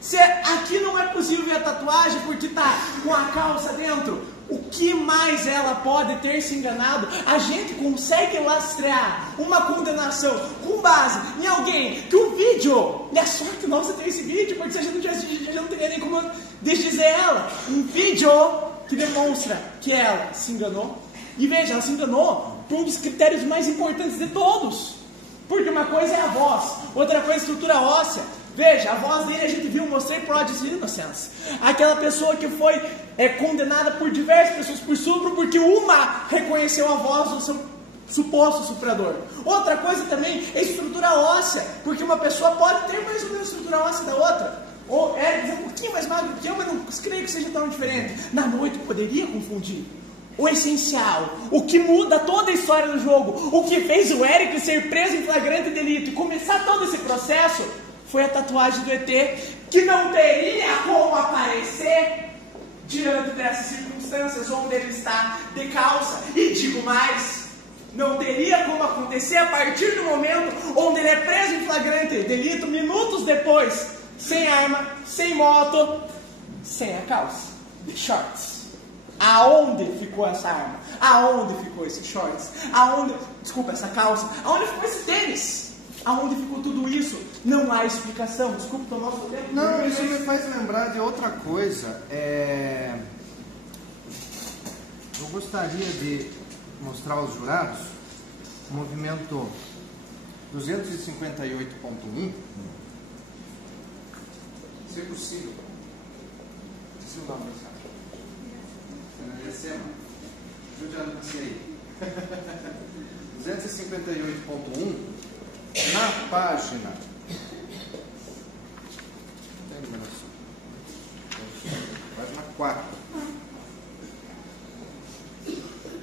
Se aqui não é possível ver a tatuagem porque está com a calça dentro, o que mais ela pode ter se enganado? A gente consegue lastrear uma condenação com base em alguém que o vídeo, e é sorte nossa ter esse vídeo, porque se a gente não tivesse vídeo, a gente não teria nem como desdizer ela. Um vídeo que demonstra que ela se enganou. E veja, ela se enganou por um dos critérios mais importantes de todos. Porque uma coisa é a voz, outra coisa é a estrutura óssea. Veja, a voz dele a gente viu, mostrei Prodigy Innocence. Aquela pessoa que foi condenada por diversas pessoas por estupro, porque uma reconheceu a voz do seu suposto estuprador. Outra coisa também é estrutura óssea, porque uma pessoa pode ter mais ou menos estrutura óssea da outra. Ou um pouquinho mais magro que eu, mas não creio que seja tão diferente. Na noite poderia confundir. O essencial, o que muda toda a história do jogo, o que fez o Eric ser preso em flagrante delito e começar todo esse processo, foi a tatuagem do ET, que não teria como aparecer diante dessas circunstâncias onde ele está de calça. E digo mais, não teria como acontecer a partir do momento onde ele é preso em flagrante delito, minutos depois, sem arma, sem moto, sem a calça, de shorts. Aonde ficou essa arma? Aonde ficou esses shorts? Desculpa, essa calça? Aonde ficou esse tênis? Aonde ficou tudo isso? Não há explicação. Desculpa, estou nosso tempo. Não, isso me faz lembrar de outra coisa. Eu gostaria de mostrar aos jurados o movimento 258.1. Se possível. Se o nome desse Juliano, você aí. 258.1, na página. Tem numeração. Página 4.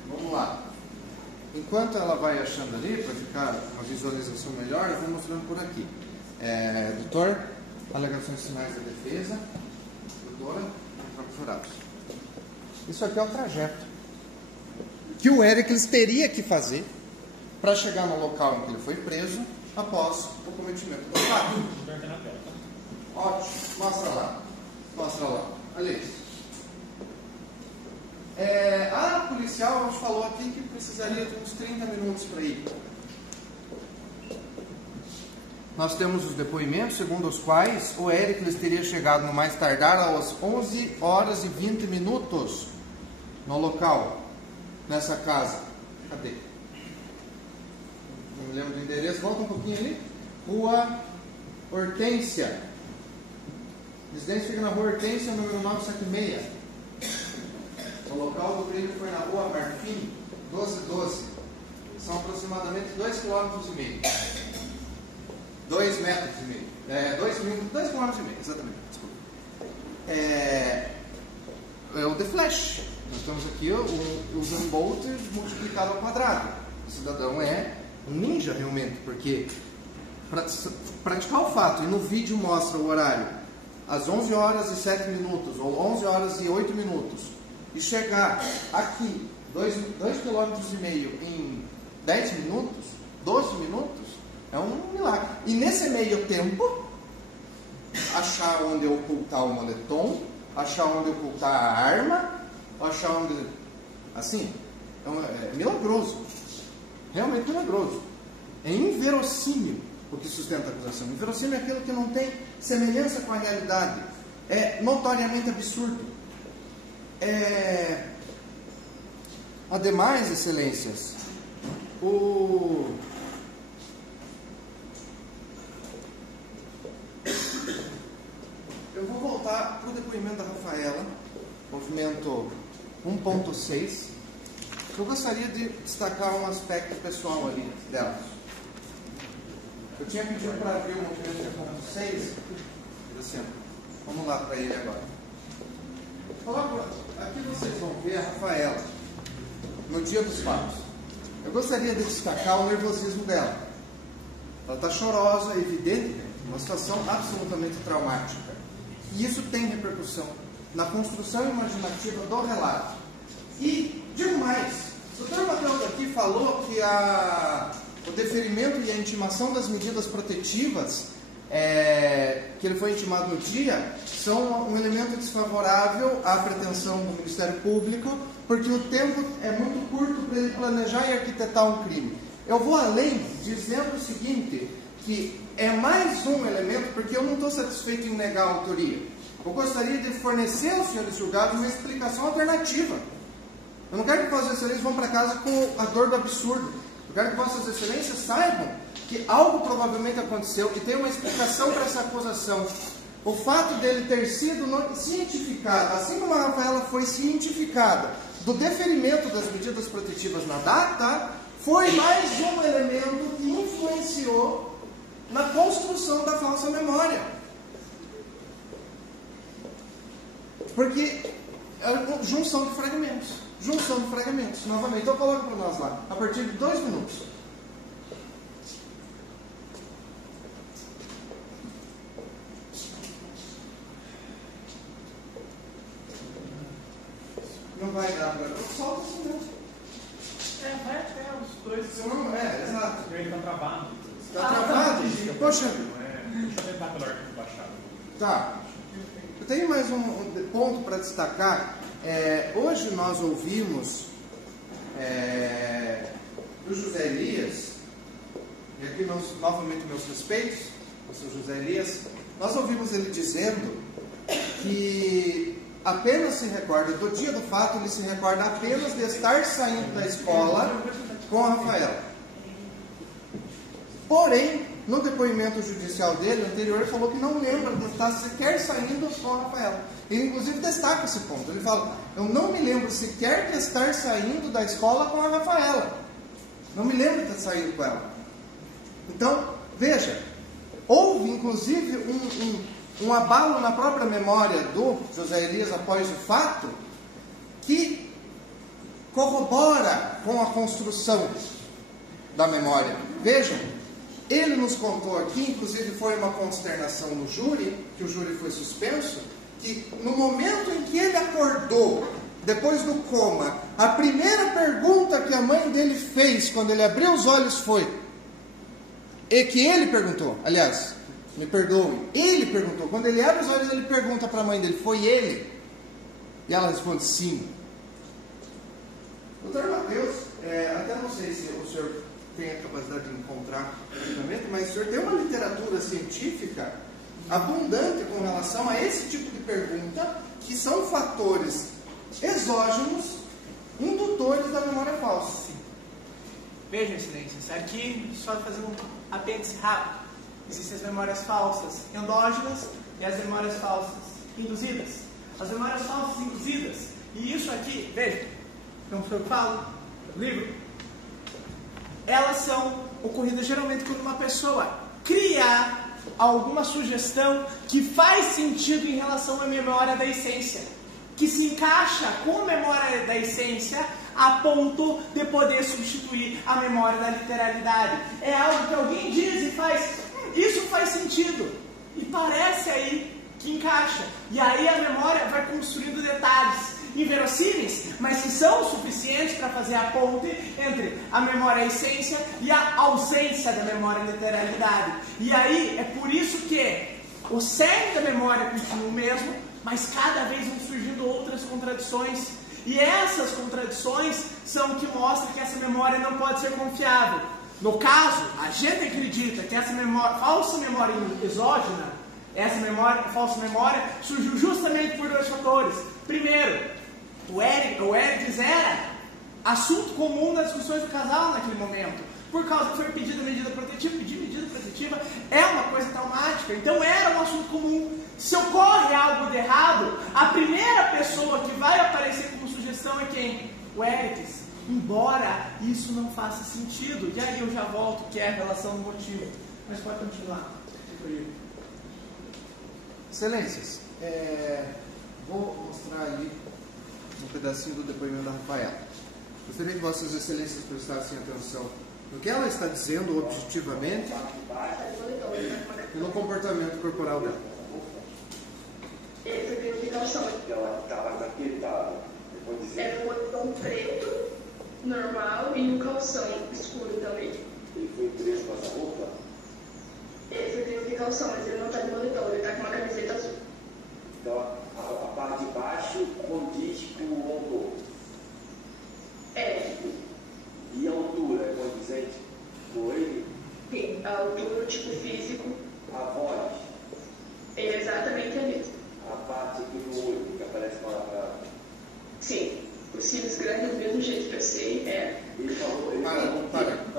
Vamos lá. Enquanto ela vai achando ali, para ficar uma visualização melhor, eu vou mostrando por aqui. Doutor, alegações finais da defesa. Doutora, para os jurados. Isso aqui é o trajeto que o Éricles teria que fazer para chegar no local em que ele foi preso após o cometimento do fato. Ótimo, mostra lá. Mostra lá. Ali. A policial nos falou aqui que precisaria de uns 30 minutos para ir. Nós temos os depoimentos, segundo os quais o Éricles teria chegado no mais tardar às 11 horas e 20 minutos no local, nessa casa. Cadê? Não me lembro do endereço. Volta um pouquinho ali. Rua Hortência. Residência fica na Rua Hortência, número 976. O local do crime foi na Rua Marfim, 1212. São aproximadamente 2,5 km. 2 metros e meio. 2 km e meio, exatamente. Desculpa. É o The Flash. Nós estamos aqui usando Bolt multiplicado ao quadrado. O cidadão é um ninja realmente, porque para praticar o fato, e no vídeo mostra o horário, às 11 horas e 7 minutos, ou 11 horas e 8 minutos, e chegar aqui, 2,5 km em 10 minutos, 12 minutos, É um milagre. E nesse meio tempo, achar onde ocultar o moletom, achar onde ocultar a arma, achar onde... Assim, é milagroso. Realmente milagroso. É inverossímil o que sustenta a acusação. Inverossímil é aquilo que não tem semelhança com a realidade. É notoriamente absurdo. Ademais, excelências, eu vou voltar para o depoimento da Rafaela, movimento 1.6. Eu gostaria de destacar um aspecto pessoal ali dela. Eu tinha pedido para abrir o movimento 1.6. Assim, vamos lá para ele agora. Aqui vocês vão ver a Rafaela no dia dos fatos. Eu gostaria de destacar o nervosismo dela. Ela está chorosa, evidentemente, uma situação absolutamente traumática. E isso tem repercussão na construção imaginativa do relato. E, digo mais, o Dr. Matheus aqui falou que o deferimento e a intimação das medidas protetivas que ele foi intimado no dia são um elemento desfavorável à pretensão do Ministério Público, porque o tempo é muito curto para ele planejar e arquitetar um crime. Eu vou além dizendo o seguinte, que é mais um elemento, porque eu não estou satisfeito em negar a autoria. Eu gostaria de fornecer aos senhores julgados uma explicação alternativa. Eu não quero que Vossas Excelências vão para casa com a dor do absurdo. Eu quero que Vossas Excelências saibam que algo provavelmente aconteceu e tem uma explicação para essa acusação. O fato dele ter sido cientificado, assim como a Rafaela foi cientificada do deferimento das medidas protetivas na data, foi mais um elemento que influenciou na construção da falsa memória. Porque é junção de fragmentos. Junção de fragmentos. Novamente, então coloca para nós lá, a partir de 2 minutos. Não vai dar agora. Solta assim mesmo. Vai até os 2. Exato. Ele está travado. Está travado? Poxa. Deixa eu tentar pelo arquivo baixado. Tá. Eu tenho mais um ponto para destacar. Hoje nós ouvimos do José Elias, e aqui novamente meus respeitos ao seu José Elias, nós ouvimos ele dizendo que apenas se recorda, do dia do fato, ele se recorda apenas de estar saindo da escola com a Rafaela. Porém, no depoimento judicial dele, anterior, ele falou que não lembra de estar sequer saindo com a Rafaela. Ele, inclusive, destaca esse ponto. Ele fala, eu não me lembro sequer de estar saindo da escola com a Rafaela. Não me lembro de ter saído com ela. Então, veja, houve, inclusive, um abalo na própria memória do José Elias após o fato, que corrobora com a construção da memória. Vejam, ele nos contou aqui, inclusive foi uma consternação no júri, que o júri foi suspenso, que no momento em que ele acordou, depois do coma, a primeira pergunta que a mãe dele fez quando ele abriu os olhos foi, e que ele perguntou, aliás, me perdoe, ele perguntou, quando ele abre os olhos ele pergunta para a mãe dele, foi ele? E ela responde, sim. Doutor Matheus, até não sei se o senhor tem a capacidade de encontrar rapidamente, mas o senhor tem uma literatura científica abundante com relação a esse tipo de pergunta, que são fatores exógenos, indutores da memória falsa. Vejam, excelências, aqui, só fazendo um apêndice rápido, existem as memórias falsas endógenas e as memórias falsas induzidas. As memórias falsas induzidas, e isso aqui, veja, não foi o que eu falo no livro, elas são ocorridas geralmente quando uma pessoa cria alguma sugestão que faz sentido em relação à memória da essência, que se encaixa com a memória da essência a ponto de poder substituir a memória da literalidade. É algo que alguém diz e faz, isso faz sentido, e parece aí que encaixa, e aí a memória vai construindo detalhes, inverossímeis, mas que são suficientes para fazer a ponte entre a memória essência e a ausência da memória literalidade. E aí é por isso que o cerne da memória continua o mesmo, mas cada vez vão surgindo outras contradições. E essas contradições são o que mostram que essa memória não pode ser confiável. No caso, a gente acredita que essa falsa memória exógena, falsa memória, surgiu justamente por dois fatores. Primeiro, o Erics era assunto comum nas discussões do casal naquele momento, por causa que foi pedido medida protetiva. Pedir medida protetiva é uma coisa traumática, então era um assunto comum. Se ocorre algo de errado, a primeira pessoa que vai aparecer como sugestão é quem? O Erics. Embora isso não faça sentido. E aí eu já volto, que é a relação do motivo. Mas pode continuar. Excelências, vou mostrar ali um pedacinho do depoimento da Rafaela. Gostaria que Vossas Excelências prestassem atenção no que ela está dizendo objetivamente e no comportamento corporal dela. Ele foi verificação. Ela estava naquele estado. Era um moletom preto, normal, e um calção escuro também. Ele foi preso com essa roupa? Ele foi verificação, mas ele não está de moletom, ele está com uma camiseta azul. Então a parte de baixo condiz com o ombro. É. E a altura é condizente com ele? Sim, a altura, o tipo físico. A voz? É exatamente a mesma. A parte aqui do olho, que aparece com a... Sim, os cílios grandes, do mesmo jeito que eu sei, é. Ele falou... Parou.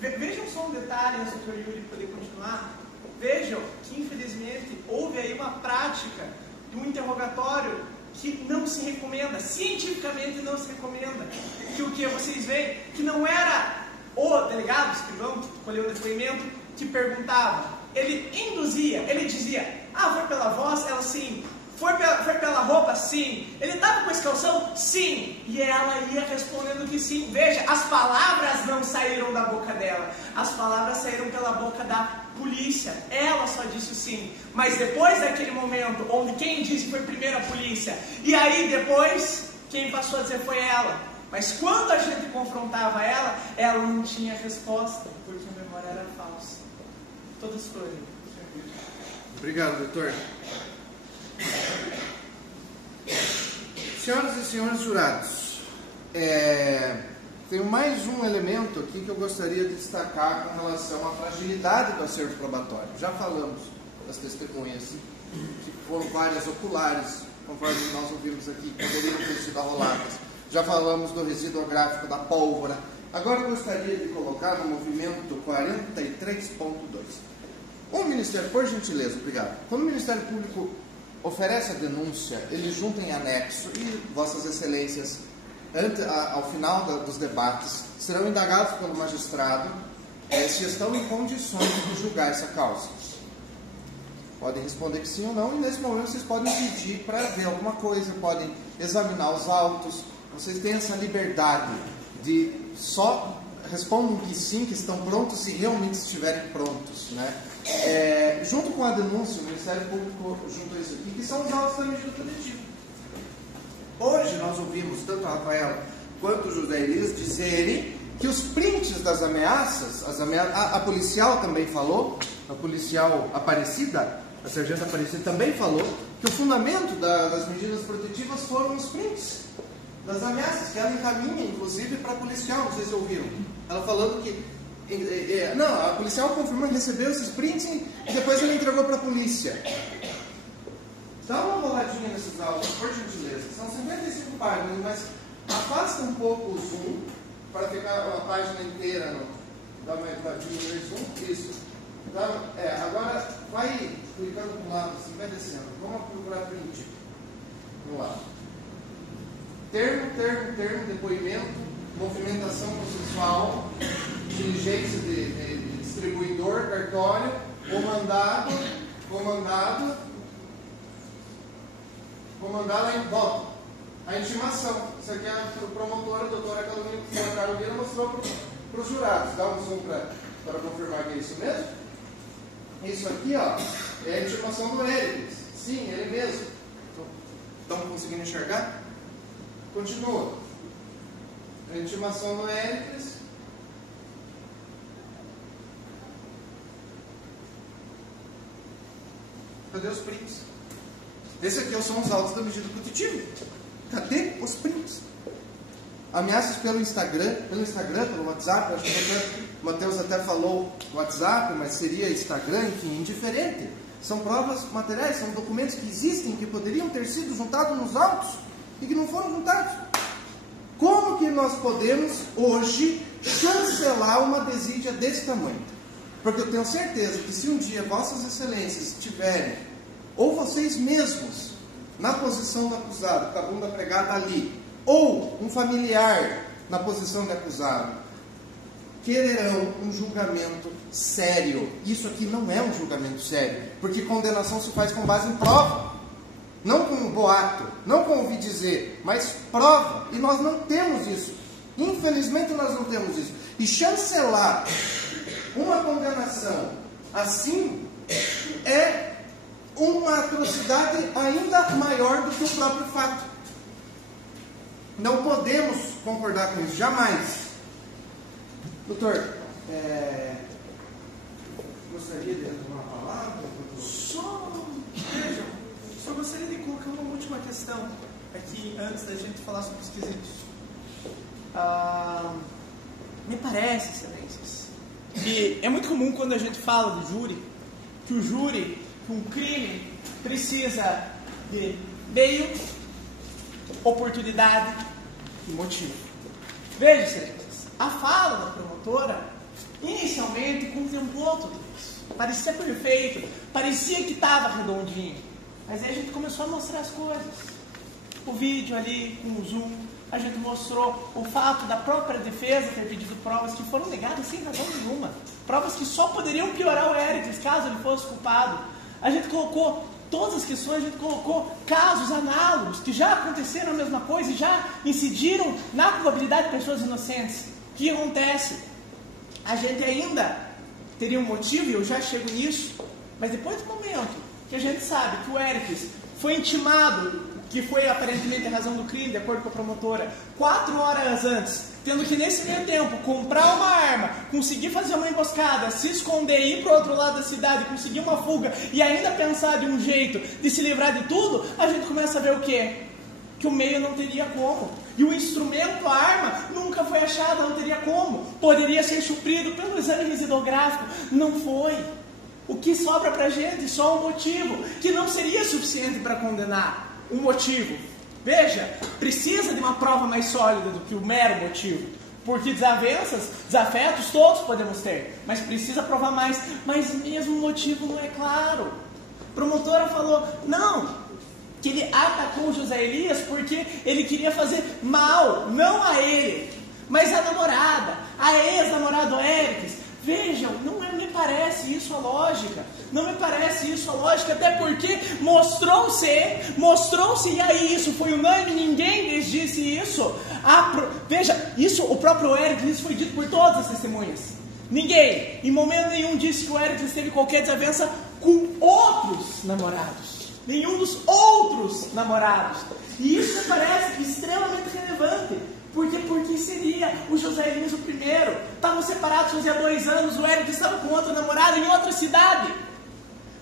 Vejam só um detalhe antes do Yuri poder continuar. Vejam que, infelizmente, houve aí uma prática de um interrogatório que não se recomenda, cientificamente não se recomenda. Que o que vocês veem, que não era o delegado, o escrivão, que colheu o depoimento, que perguntava. Ele induzia, ele dizia, foi pela voz? Ela, sim. Foi pela roupa? Sim. Ele estava com esse calção? Sim. E ela ia respondendo que sim. Veja, as palavras não saíram da boca dela. As palavras saíram pela boca da polícia. Ela só disse sim. Mas depois daquele momento, onde quem disse foi primeiro a polícia, e aí depois, quem passou a dizer foi ela. Mas quando a gente confrontava ela, ela não tinha resposta, porque a memória era falsa. Todas foram. Obrigado, doutor. Senhoras e senhores jurados, tenho mais um elemento aqui que eu gostaria de destacar com relação à fragilidade do acervo probatório. Já falamos das testemunhas, que foram várias oculares, conforme nós ouvimos aqui, que poderiam ter sido arroladas. Já falamos do resíduo gráfico da pólvora. Agora eu gostaria de colocar no movimento 43.2. O Ministério, por gentileza, obrigado. Quando o Ministério Público oferece a denúncia, ele junta em anexo e Vossas Excelências, ao final dos debates, serão indagados pelo magistrado se estão em condições de julgar essa causa. Podem responder que sim ou não, e nesse momento vocês podem pedir para ver alguma coisa, podem examinar os autos, vocês têm essa liberdade de só respondam que sim, que estão prontos se realmente estiverem prontos, né? Junto com a denúncia, o Ministério Público juntou isso aqui, que são os autos da medida protetiva. Hoje nós ouvimos tanto a Rafaela quanto o José Elias dizerem que os prints das ameaças, a policial também falou, a policial Aparecida, a sargenta Aparecida também falou, que o fundamento das medidas protetivas foram os prints das ameaças, que ela encaminha, inclusive, para a policial, não sei se ouviram. Ela falando que a policial confirmou que recebeu esses prints e depois ele entregou para a polícia. Dá uma roladinha nesses autos, por gentileza. São 55 páginas, mas afasta um pouco o zoom para ficar a página inteira. Dá uma diminuir o zoom. Isso. Agora vai clicando para um lado, assim, vai descendo. Vamos procurar print. Vamos lá. Termo, depoimento, movimentação processual, diligência de distribuidor, cartório, comandada em voto. A intimação. Isso aqui a promotora, a doutora Carolina, mostrou para os jurados. Dá um zoom para confirmar que é isso mesmo. Isso aqui, ó, é a intimação do Erics. Sim, ele mesmo. Estão conseguindo enxergar? Continua. A intimação do Éricles. Cadê os prints? Esse aqui são os autos da medida protetiva. Cadê os prints? Ameaças pelo Instagram, pelo WhatsApp. Acho que o Mateus até falou WhatsApp, mas seria Instagram, enfim, indiferente. São provas materiais, são documentos que existem, que poderiam ter sido juntados nos autos e que não foram juntados. Como que nós podemos hoje chancelar uma desídia desse tamanho? Porque eu tenho certeza que se um dia vossas excelências estiverem, ou vocês mesmos, na posição do acusado, com a bunda pregada ali, ou um familiar na posição de acusado, quererão um julgamento sério. Isso aqui não é um julgamento sério, porque condenação se faz com base em prova, não com um boato, não com ouvir dizer, mas prova, e nós não temos isso. Infelizmente nós não temos isso. E chancelar uma condenação assim é uma atrocidade ainda maior do que o próprio fato. Não podemos concordar com isso, jamais. Doutor, gostaria de tomar uma palavra? Só gostaria de colocar uma última questão aqui, antes da gente falar sobre os quesitos. Me parece, excelências, que é muito comum quando a gente fala do júri, que o júri, que um crime, precisa de meio, oportunidade e motivo. Veja, excelências, a fala da promotora inicialmente contemplou tudo isso. Parecia perfeito, parecia que estava redondinho. Mas aí a gente começou a mostrar as coisas. O vídeo ali, com o zoom, a gente mostrou o fato da própria defesa ter pedido provas que foram negadas sem razão nenhuma. Provas que só poderiam piorar o Éricles caso ele fosse culpado. A gente colocou todas as questões, a gente colocou casos análogos que já aconteceram a mesma coisa e já incidiram na probabilidade de pessoas inocentes. O que acontece? A gente ainda teria um motivo, e eu já chego nisso, mas depois do momento que a gente sabe que o Éricles foi intimado, que foi aparentemente a razão do crime, de acordo com a promotora, 4 horas antes, tendo que nesse meio tempo comprar uma arma, conseguir fazer uma emboscada, se esconder, ir para o outro lado da cidade, conseguir uma fuga e ainda pensar de um jeito de se livrar de tudo, a gente começa a ver o quê? Que o meio não teria como. E o instrumento, a arma, nunca foi achada, não teria como. Poderia ser suprido pelo exame residográfico, não foi. O que sobra para a gente? Só um motivo, que não seria suficiente para condenar. Um motivo. Veja, precisa de uma prova mais sólida do que o mero motivo. Porque desavenças, desafetos, todos podemos ter. Mas precisa provar mais. Mas mesmo o motivo não é claro. A promotora falou, não, que ele atacou o José Elias porque ele queria fazer mal, não a ele, mas a namorada, a ex-namorada Éricles. Vejam, não me parece isso a lógica. Não me parece isso a lógica, até porque mostrou-se, e aí isso foi unânime, ninguém lhes disse isso. Veja, isso, o próprio Éricles, isso foi dito por todas as testemunhas. Ninguém, em momento nenhum, disse que o Éricles teve qualquer desavença com outros namorados. Nenhum dos outros namorados. E isso me parece extremamente relevante. Porque seria o José Elias o primeiro. Estavam separados fazia 2 anos, o Éricles estava com outra namorada em outra cidade.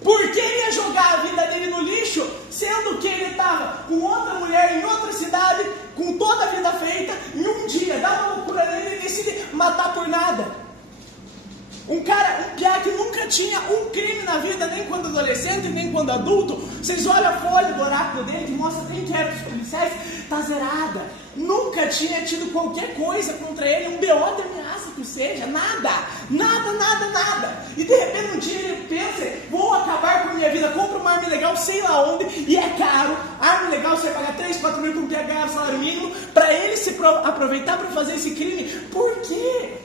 Por que ia jogar a vida dele no lixo, sendo que ele estava com outra mulher em outra cidade, com toda a vida feita, e um dia, dá uma loucura nele, ele decide matar por nada? Um piá que nunca tinha um crime na vida, nem quando adolescente, nem quando adulto. Vocês olham a folha do oráculo dele, que mostra nem inquéritos policiais, está zerada. Nunca tinha tido qualquer coisa contra ele, um BO de ameaça que seja, nada. E de repente um dia ele pensa, vou acabar com a minha vida, compra uma arma ilegal, sei lá onde, e é caro. Arma ilegal você vai pagar 3, 4 mil para um piá ganhar salário mínimo, para ele se aproveitar para fazer esse crime. Por quê?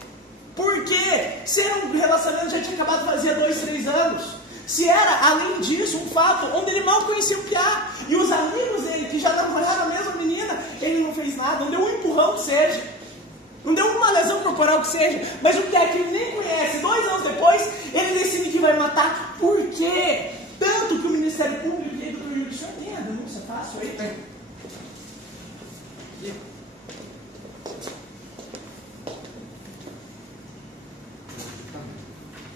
Porque se era um relacionamento já tinha acabado fazia 2, 3 anos. Se era, além disso, um fato onde ele mal conhecia o piá. E os amigos dele, que já namoraram a mesma menina, ele não fez nada, não deu um empurrão que seja. Não deu uma lesão corporal que seja. Mas o piá que ele nem conhece, 2 anos depois, ele decide que vai matar. Por quê? Tanto que o Ministério Público e a Yuri, o senhor tem a denúncia fácil aí? Tem.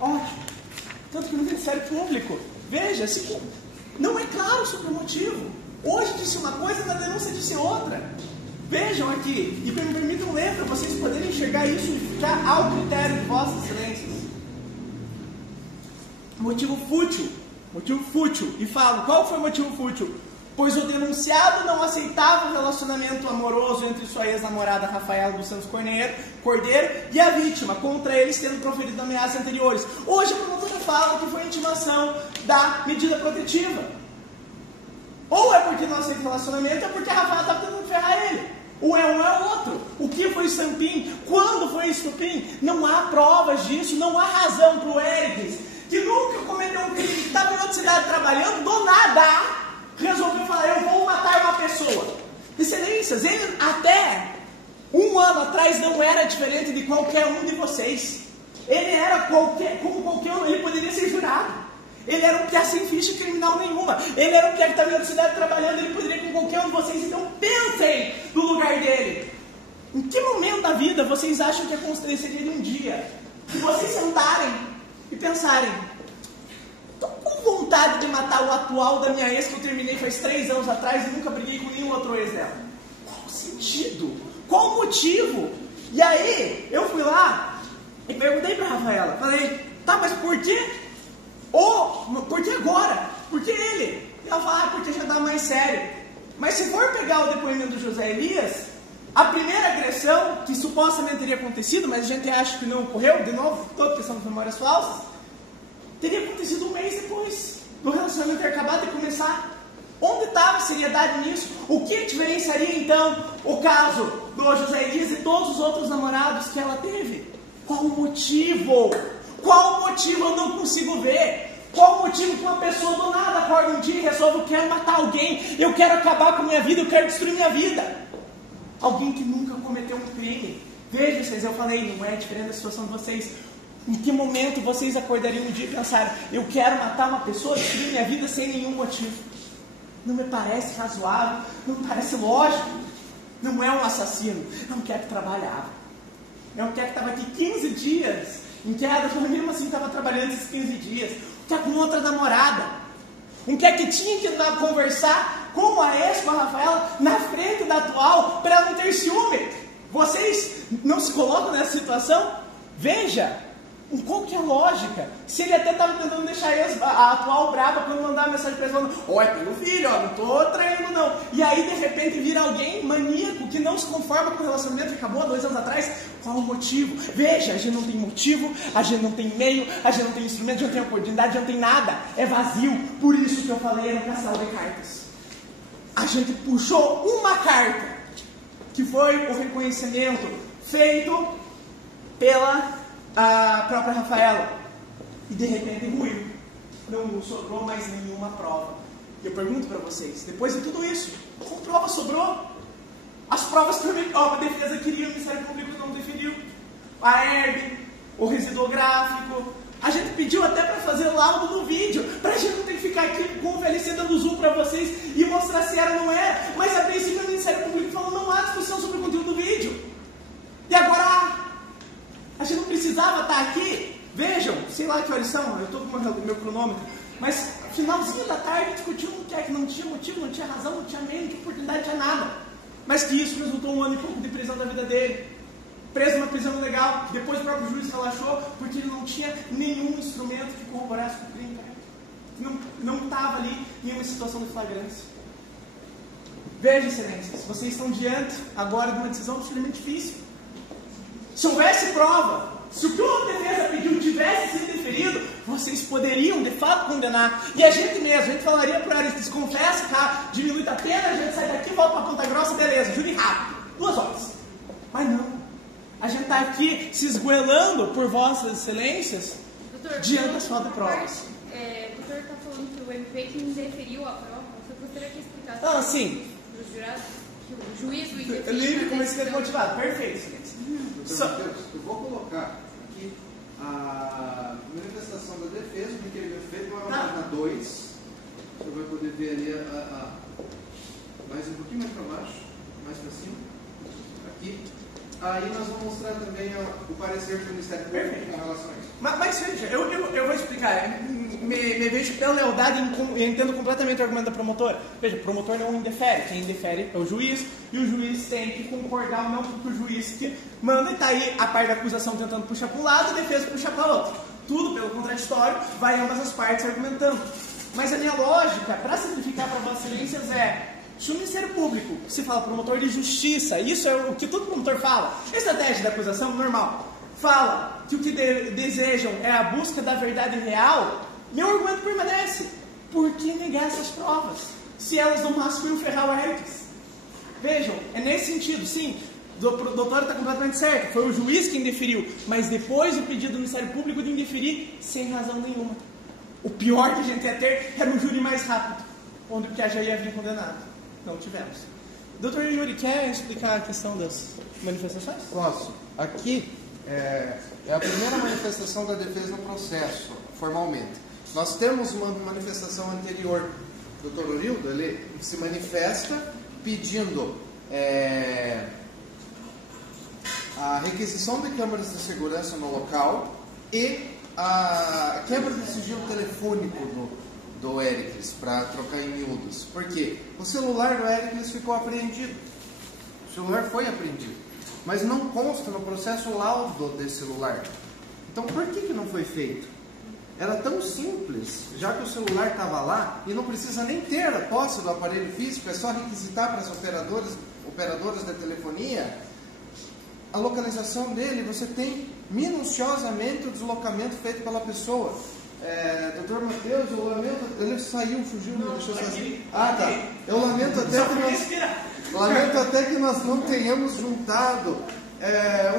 Ótimo. Tanto que no Ministério Público, veja, não é claro sobre o motivo. Hoje disse uma coisa, na denúncia disse outra. Vejam aqui, e me permitam ler para vocês poderem enxergar isso e ficar ao critério de vossas excelências. Motivo fútil, e falo, qual foi o motivo fútil? Pois o denunciado não aceitava o relacionamento amoroso entre sua ex-namorada Rafaela dos Santos Cordeiro e a vítima, contra eles tendo proferido ameaças anteriores. Hoje a promotora fala que foi intimação da medida protetiva. Ou é porque não aceita o relacionamento, ou é porque a Rafaela estava tentando ferrar ele. Ou é um é o outro. O que foi estampim? Quando foi estupim? Não há provas disso, não há razão para o Éricles, que nunca cometeu um crime, que estava em outra cidade trabalhando, do nada resolveu falar, eu vou matar uma pessoa. Excelências, ele até um ano atrás não era diferente de qualquer um de vocês. Ele era como qualquer um, ele poderia ser jurado. Ele era um piá sem ficha criminal nenhuma. Ele era um piá que estava em outra cidade trabalhando, ele poderia com qualquer um de vocês. Então pensem no lugar dele. Em que momento da vida vocês acham que aconteceria de um dia que vocês sentarem e pensarem, estou com vontade de matar o atual da minha ex que eu terminei faz 3 anos atrás e nunca briguei com nenhum outro ex dela? Qual o sentido? Qual o motivo? E aí, eu fui lá e perguntei para a Rafaela, falei, tá, mas por quê? Por que agora? Por que ele? E ela fala, porque já dá mais sério. Mas se for pegar o depoimento do José Elias, a primeira agressão, que supostamente teria acontecido, mas a gente acha que não ocorreu, de novo, toda questão de memórias falsas, teria acontecido 1 mês depois do relacionamento ter acabado de começar. Onde estava a seriedade nisso? O que diferenciaria então o caso do José Elias e todos os outros namorados que ela teve? Qual o motivo? Qual o motivo eu não consigo ver? Qual o motivo que uma pessoa do nada acorda um dia e resolve, eu quero matar alguém, eu quero acabar com a minha vida, eu quero destruir minha vida? Alguém que nunca cometeu um crime. Veja vocês, eu falei, não é diferente da situação de vocês. Em que momento vocês acordariam um dia e pensaram, eu quero matar uma pessoa, destruir minha vida sem nenhum motivo? Não me parece razoável, não me parece lógico. Não é um assassino, é um que trabalhava. É um que estava aqui 15 dias em queda, mas mesmo assim estava trabalhando esses 15 dias. Que é com outra namorada. Um que tinha que conversar com a ex, com a Rafaela, na frente da atual, para ela não ter ciúme. Vocês não se colocam nessa situação? Veja, qual que é a lógica? Se ele até estava tentando deixar a atual brava quando mandava mensagem para ele falando, ó, é pelo filho, ó, não estou traindo não. E aí de repente vira alguém maníaco que não se conforma com o relacionamento que acabou há 2 anos atrás. Qual o motivo? Veja, a gente não tem motivo, a gente não tem meio, a gente não tem instrumento, a gente não tem oportunidade, a gente não tem nada. É vazio. Por isso que eu falei no castelo de cartas. A gente puxou uma carta, que foi o reconhecimento feito pela a própria Rafaela, e de repente ruiu, não sobrou mais nenhuma prova. Eu pergunto para vocês, depois de tudo isso, qual prova sobrou? As provas que a defesa queria, o Ministério Público não deferiu. A herb, o residográfico, a gente pediu até para fazer laudo no vídeo, para a gente não ter que ficar aqui com o VLC dando zoom para vocês e mostrar se era ou não era, mas a princípio o Ministério Público falou, não há discussão sobre o conteúdo do vídeo. E agora a gente não precisava estar aqui. Vejam, sei lá que horas são, eu estou com o meu cronômetro, mas finalzinho da tarde discutiu que não tinha motivo, não tinha razão, não tinha meio, não tinha oportunidade, não tinha nada. Mas que isso resultou 1 ano e pouco de prisão da vida dele. Preso numa prisão ilegal, depois o próprio juiz relaxou, porque ele não tinha nenhum instrumento que corroborasse com o crime. Não estava ali em uma situação de flagrância. Veja, excelências, vocês estão diante agora de uma decisão absolutamente difícil. Se houvesse prova, se o que a defesa pediu tivesse sido deferido, vocês poderiam de fato condenar. E a gente mesmo, a gente falaria para eles, desconfessa, tá? Diminui a pena, a gente sai daqui, volta para Ponta Grossa, beleza, júri rápido, 2 horas. Mas não. A gente está aqui se esgoelando por vossas excelências, doutor, diante das falta de provas. O doutor está falando que o MP que indeferiu a prova, você gostaria que explicasse sim. Dos jurados, que o juiz do indeferiu. Livre como esse motivado, perfeito, excelência. Eu vou colocar aqui a manifestação da defesa, do requerimento feito na página 2, Você vai poder ver ali mais um pouquinho mais para baixo, mais para cima, aqui. Aí nós vamos mostrar também o parecer do Ministério Público com relação a isso. Mas veja, eu vou explicar. Me vejo pela lealdade e entendo completamente o argumento da promotora. Veja, o promotor não indefere. Quem indefere é o juiz, e o juiz tem que concordar ou não com o juiz que manda, e está aí a parte da acusação tentando puxar para um lado e a defesa puxar para o outro. Tudo pelo contraditório, vai ambas as partes argumentando. Mas a minha lógica, para simplificar para Vossas Excelências, é: se o Ministério Público se fala promotor de justiça, isso é o que todo promotor fala, a estratégia da acusação normal, fala que o que desejam é a busca da verdade real, meu argumento permanece. Por que negar essas provas, se elas no máximo iam ferrar o Hércules? Vejam, é nesse sentido, sim, o doutor está completamente certo, foi o juiz quem indeferiu, mas depois o pedido do Ministério Público de indeferir sem razão nenhuma. O pior que a gente ia ter era um júri mais rápido, onde já ia vir condenado. Não tivemos. Doutor Yuri, quer explicar a questão das manifestações? Posso. Aqui é a primeira manifestação da defesa no processo, formalmente. Nós temos uma manifestação anterior. O doutor Urildo, ele se manifesta pedindo a requisição de câmeras de segurança no local e a quebra do sigilo telefônico do Hércules, para trocar em miúdos. Por quê? O celular do Hércules ficou apreendido. O celular foi apreendido. Mas não consta no processo laudo desse celular. Então por que não foi feito? Era tão simples, já que o celular estava lá e não precisa nem ter a posse do aparelho físico, é só requisitar para as operadoras da telefonia a localização dele. Você tem minuciosamente o deslocamento feito pela pessoa. Doutor Matheus, eu lamento, ele saiu, fugiu, me deixou sozinho. Ah, tá. Eu lamento até que nós não tenhamos juntado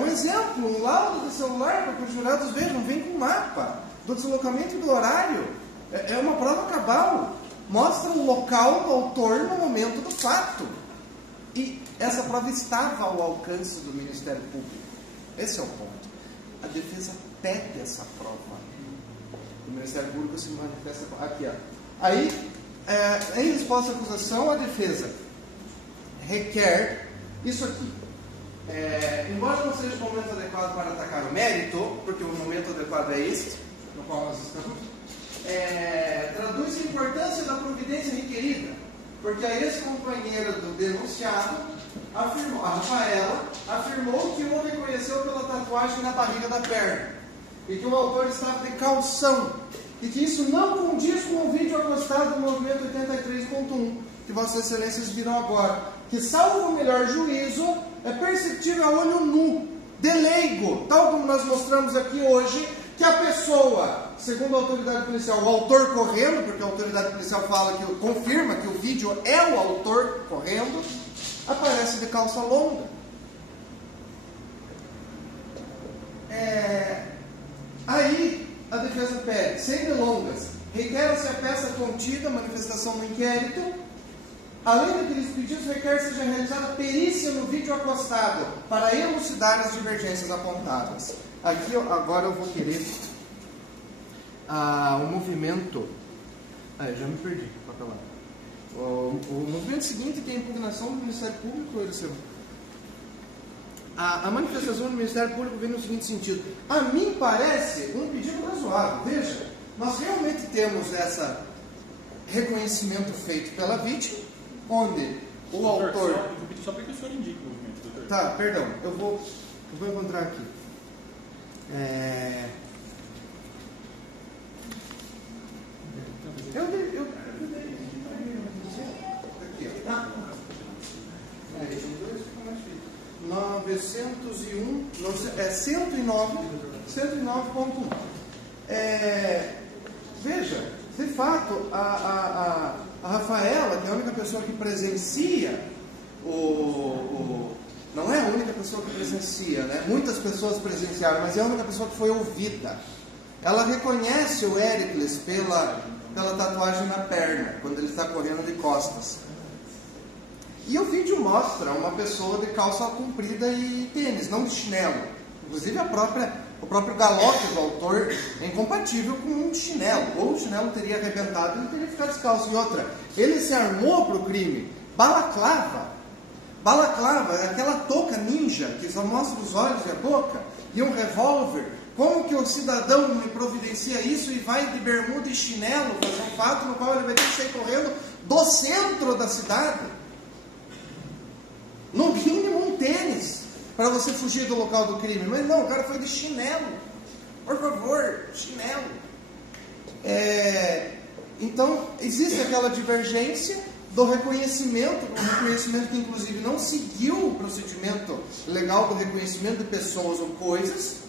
um exemplo, um laudo do celular, para que os jurados vejam, vem com mapa do deslocamento e do horário. É uma prova cabal. Mostra o local do autor no momento do fato. E essa prova estava ao alcance do Ministério Público. Esse é o ponto. A defesa pede essa prova. O Ministério Público se manifesta aqui, ó. Aí, em resposta à acusação, a defesa requer isso aqui. Embora não seja o momento adequado para atacar o mérito, porque o momento adequado é este, no qual nós estamos, traduz a importância da providência requerida, porque a ex-companheira do denunciado, a Rafaela, afirmou que o reconheceu pela tatuagem na barriga da perna, e que o autor estava de calção, e que isso não condiz com o vídeo acostado do movimento 83.1, que Vossas Excelências viram agora, que, salvo o melhor juízo, é perceptível a olho nu, de leigo, tal como nós mostramos aqui hoje, que a pessoa, segundo a autoridade policial, o autor correndo, porque a autoridade policial confirma que o vídeo é o autor correndo, aparece de calça longa. Aí a defesa pede, sem delongas, requer-se a peça contida, manifestação no inquérito. Além daqueles pedidos, requer seja realizada perícia no vídeo acostado para elucidar as divergências apontadas. Aqui agora eu vou querer o movimento. Já me perdi. O movimento seguinte, que é a impugnação do Ministério Público, a manifestação do Ministério Público vem no seguinte sentido: a mim parece um pedido razoável. Veja, nós realmente temos esse reconhecimento feito pela vítima, onde o autor... Eu vou pedir só para que o senhor indique o movimento, doutor. Tá, perdão, eu vou encontrar aqui. Aqui, 109.1. Veja, de fato, a Rafaela, que é a única pessoa que presencia não é a única pessoa que presencia, né? Muitas pessoas presenciaram, mas é a única pessoa que foi ouvida. Ela reconhece o Hércules pela tatuagem na perna, quando ele está correndo de costas. E o vídeo mostra uma pessoa de calça comprida e tênis, não de chinelo. Inclusive a própria O próprio galope do autor é incompatível com um chinelo. Ou o chinelo teria arrebentado e ele teria ficado descalço. E outra, ele se armou para o crime. Balaclava. Balaclava é aquela touca ninja que só mostra os olhos e a boca. E um revólver. Como que o cidadão me providencia isso e vai de bermuda e chinelo fazer um fato no qual ele vai ter que sair correndo do centro da cidade? No mínimo um tênis, para você fugir do local do crime. Mas não, o cara foi de chinelo. Por favor, chinelo. Então, existe aquela divergência do reconhecimento, um reconhecimento que inclusive não seguiu o procedimento legal do reconhecimento de pessoas ou coisas,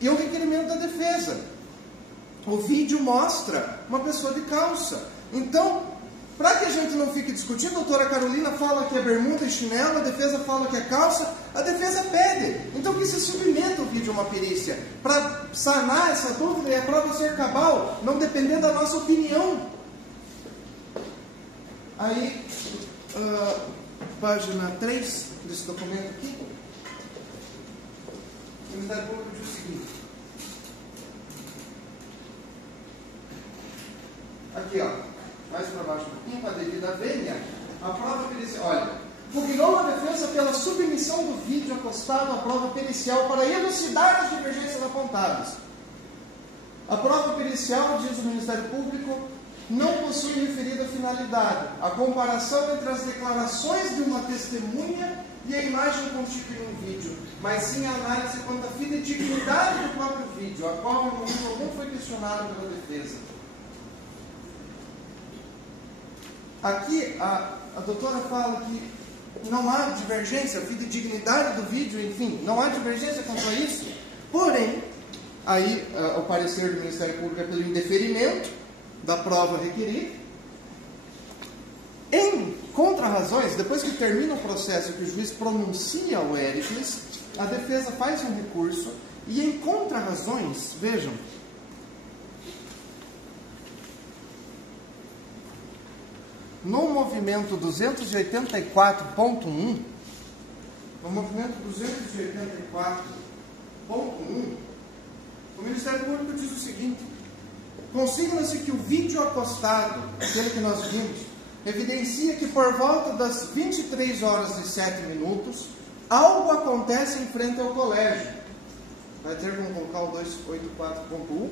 e o requerimento da defesa. O vídeo mostra uma pessoa de calça. Então, para que a gente não fique discutindo, a doutora Carolina fala que é bermuda e chinelo, a defesa fala que é calça, a defesa pede. Então que se submeta o vídeo a uma perícia, para sanar essa dúvida e a prova ser cabal, não depender da nossa opinião. Aí, página 3 desse documento aqui, o Ministério Público diz o seguinte. Aqui, ó. Mais para baixo um pouquinho, com a devida vênia, a prova pericial. Olha, pugnou a defesa pela submissão do vídeo acostado à prova pericial para elucidar as divergências apontadas. A prova pericial, diz o Ministério Público, não possui referida finalidade. A comparação entre as declarações de uma testemunha e a imagem contida no vídeo, mas sim a análise quanto à fidedignidade do próprio vídeo, a qual, no momento algum, foi questionada pela defesa. Aqui, a doutora fala que não há divergência, a fidedignidade do vídeo, enfim, não há divergência quanto a isso. Porém, aí o parecer do Ministério Público é pelo indeferimento da prova requerida. Em contrarrazões, depois que termina o processo que o juiz pronuncia o Éricles, a defesa faz um recurso e em contrarrazões, vejam, no movimento 284.1, no movimento 284.1, o Ministério Público diz o seguinte: consigna-se que o vídeo acostado, aquele que nós vimos, evidencia que por volta das 23 horas e 7 minutos, algo acontece em frente ao colégio. Vai ter como colocar o 284.1.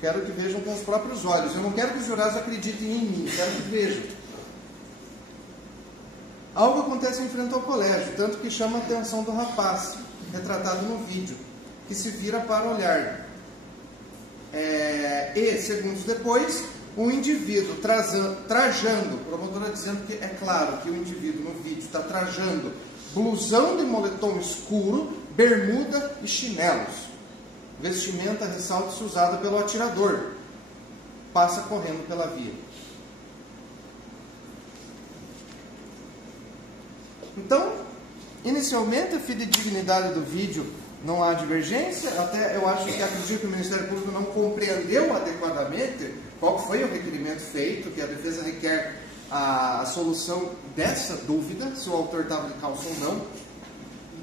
Quero que vejam com os próprios olhos. Eu não quero que os jurados acreditem em mim, quero que vejam. Algo acontece em frente ao colégio, tanto que chama a atenção do rapaz, retratado no vídeo, que se vira para olhar. E, segundos depois, um indivíduo trajando, a promotora dizendo que é claro que o indivíduo no vídeo está trajando blusão de moletom escuro, bermuda e chinelos. Vestimenta, ressalta-se, usada pelo atirador. Passa correndo pela via. Então, inicialmente, a fidedignidade do vídeo não há divergência. Até eu acho que acredito que o Ministério Público não compreendeu adequadamente qual foi o requerimento feito, que a defesa requer a solução dessa dúvida, se o autor estava de calça ou não.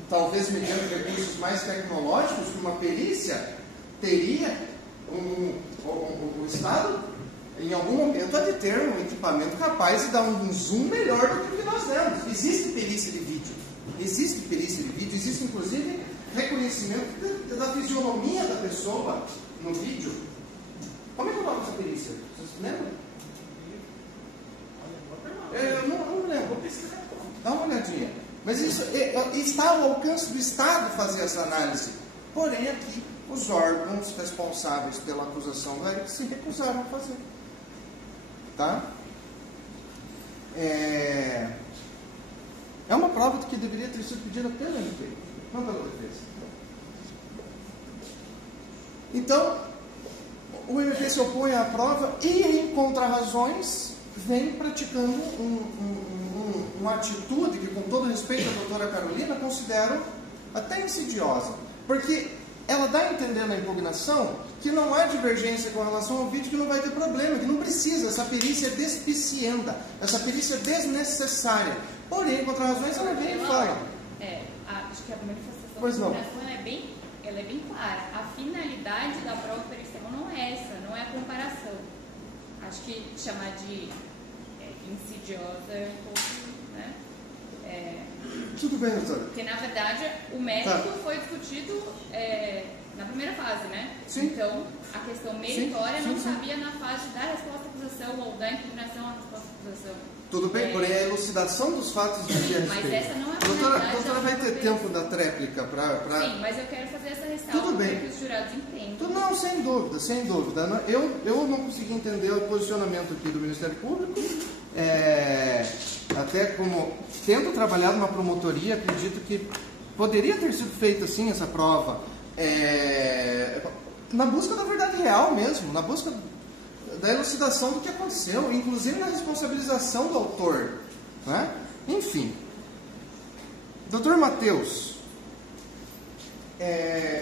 Talvez mediante recursos mais tecnológicos, que uma perícia teria, o Estado, em algum momento, há de ter um equipamento capaz de dar um zoom melhor do que o que nós demos. Existe perícia de vídeo. Existe inclusive reconhecimento da fisionomia da pessoa no vídeo. Como é que é o nome dessa perícia? Vocês lembram? Eu não lembro. Dá uma olhadinha. Mas isso está ao alcance do Estado fazer essa análise. Porém, aqui, os órgãos responsáveis pela acusação do Eric se recusaram a fazer. Tá? É uma prova que deveria ter sido pedida pela MP, não pela defesa. Então, o MP se opõe à prova e, em contrarrazões, vem praticando uma atitude que, com todo respeito à doutora Carolina, considero até insidiosa. Porque ela dá a entender na impugnação que não há divergência com relação ao vídeo, que não vai ter problema, que não precisa, essa perícia é despicienta, essa perícia é desnecessária. Porém, em contrarrazões, ela vem e fala. Acho que a manifestação pois da não. impugnação é bem é bem clara. A finalidade da prova pericial não é essa, não é a comparação. Acho que chamar de insidiosa é um pouco, né? Tudo bem, doutora. Porque, na verdade, o mérito foi discutido na primeira fase, né? Sim. Então, a questão meritória não sim. sabia na fase da resposta à acusação ou da impugnação à resposta à acusação. Tudo bem, porém a elucidação dos fatos de que a Mas respeito. essa não é a doutora finalidade vai da ter prova tempo da tréplica para... Sim, mas eu quero fazer essa ressalva Tudo bem. para que os jurados entendam. Não, sem dúvida, sem dúvida. Eu não consegui entender o posicionamento aqui do Ministério Público. Até como tendo trabalhado numa promotoria, acredito que poderia ter sido feita sim essa prova na busca da verdade real mesmo, na busca da elucidação do que aconteceu, inclusive na responsabilização do autor, né? Enfim, Dr. Matheus,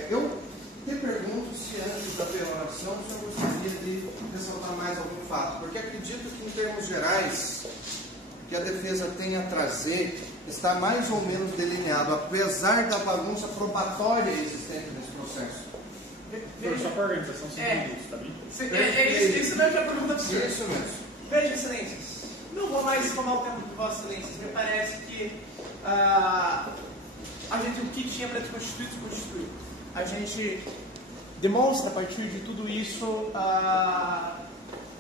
eu te pergunto se antes da peroração o senhor gostaria de ressaltar mais algum fato, porque acredito que em termos gerais que a defesa tem a trazer está mais ou menos delineado, apesar da bagunça probatória existente nesse processo. Só para a organização, 5 minutos, tá bem? Isso mesmo que é a pergunta do senhor. Isso mesmo. Veja, excelências, não vou mais tomar o tempo de vossas excelências. Me parece que a gente, o que tinha para desconstituir, desconstituiu. A gente demonstra a partir de tudo isso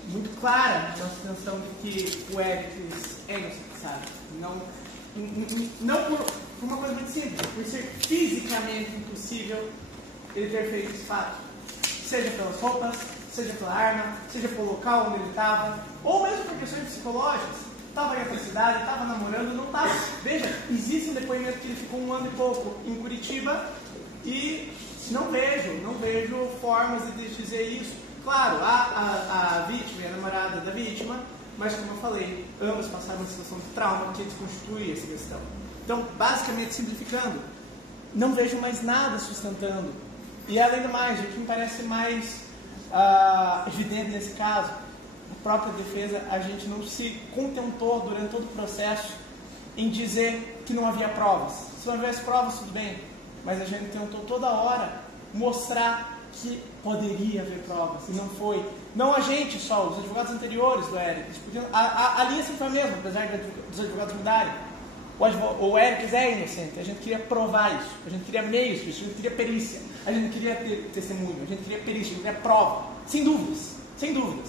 muito clara a nossa intenção de que o Hércules é inocente, sabe? Não por uma coisa muito simples, por ser fisicamente impossível ele ter feito esse fato. Seja pelas roupas, seja pela arma, seja pelo local onde ele estava, ou mesmo por questões psicológicas. Estava em outra cidade, estava namorando, não estava. Veja, existe um depoimento que ele ficou 1 ano e pouco em Curitiba e não vejo formas de dizer isso. Claro, a vítima e a namorada da vítima, mas como eu falei, ambas passaram uma situação de trauma que desconstitui essa questão. Então, basicamente, simplificando, não vejo mais nada sustentando. E além do mais, o que me parece mais evidente nesse caso, a própria defesa, a gente não se contentou durante todo o processo em dizer que não havia provas. Se não houvesse provas, tudo bem, mas a gente tentou toda hora mostrar que poderia haver provas, e não foi. Não a gente só, os advogados anteriores do Hércules. A linha sempre foi a mesma, apesar dos advogados mudarem. O Hércules é inocente, a gente queria provar isso, a gente queria meios disso, a gente queria perícia, a gente não queria ter testemunho, a gente queria perícia, a gente queria prova, sem dúvidas,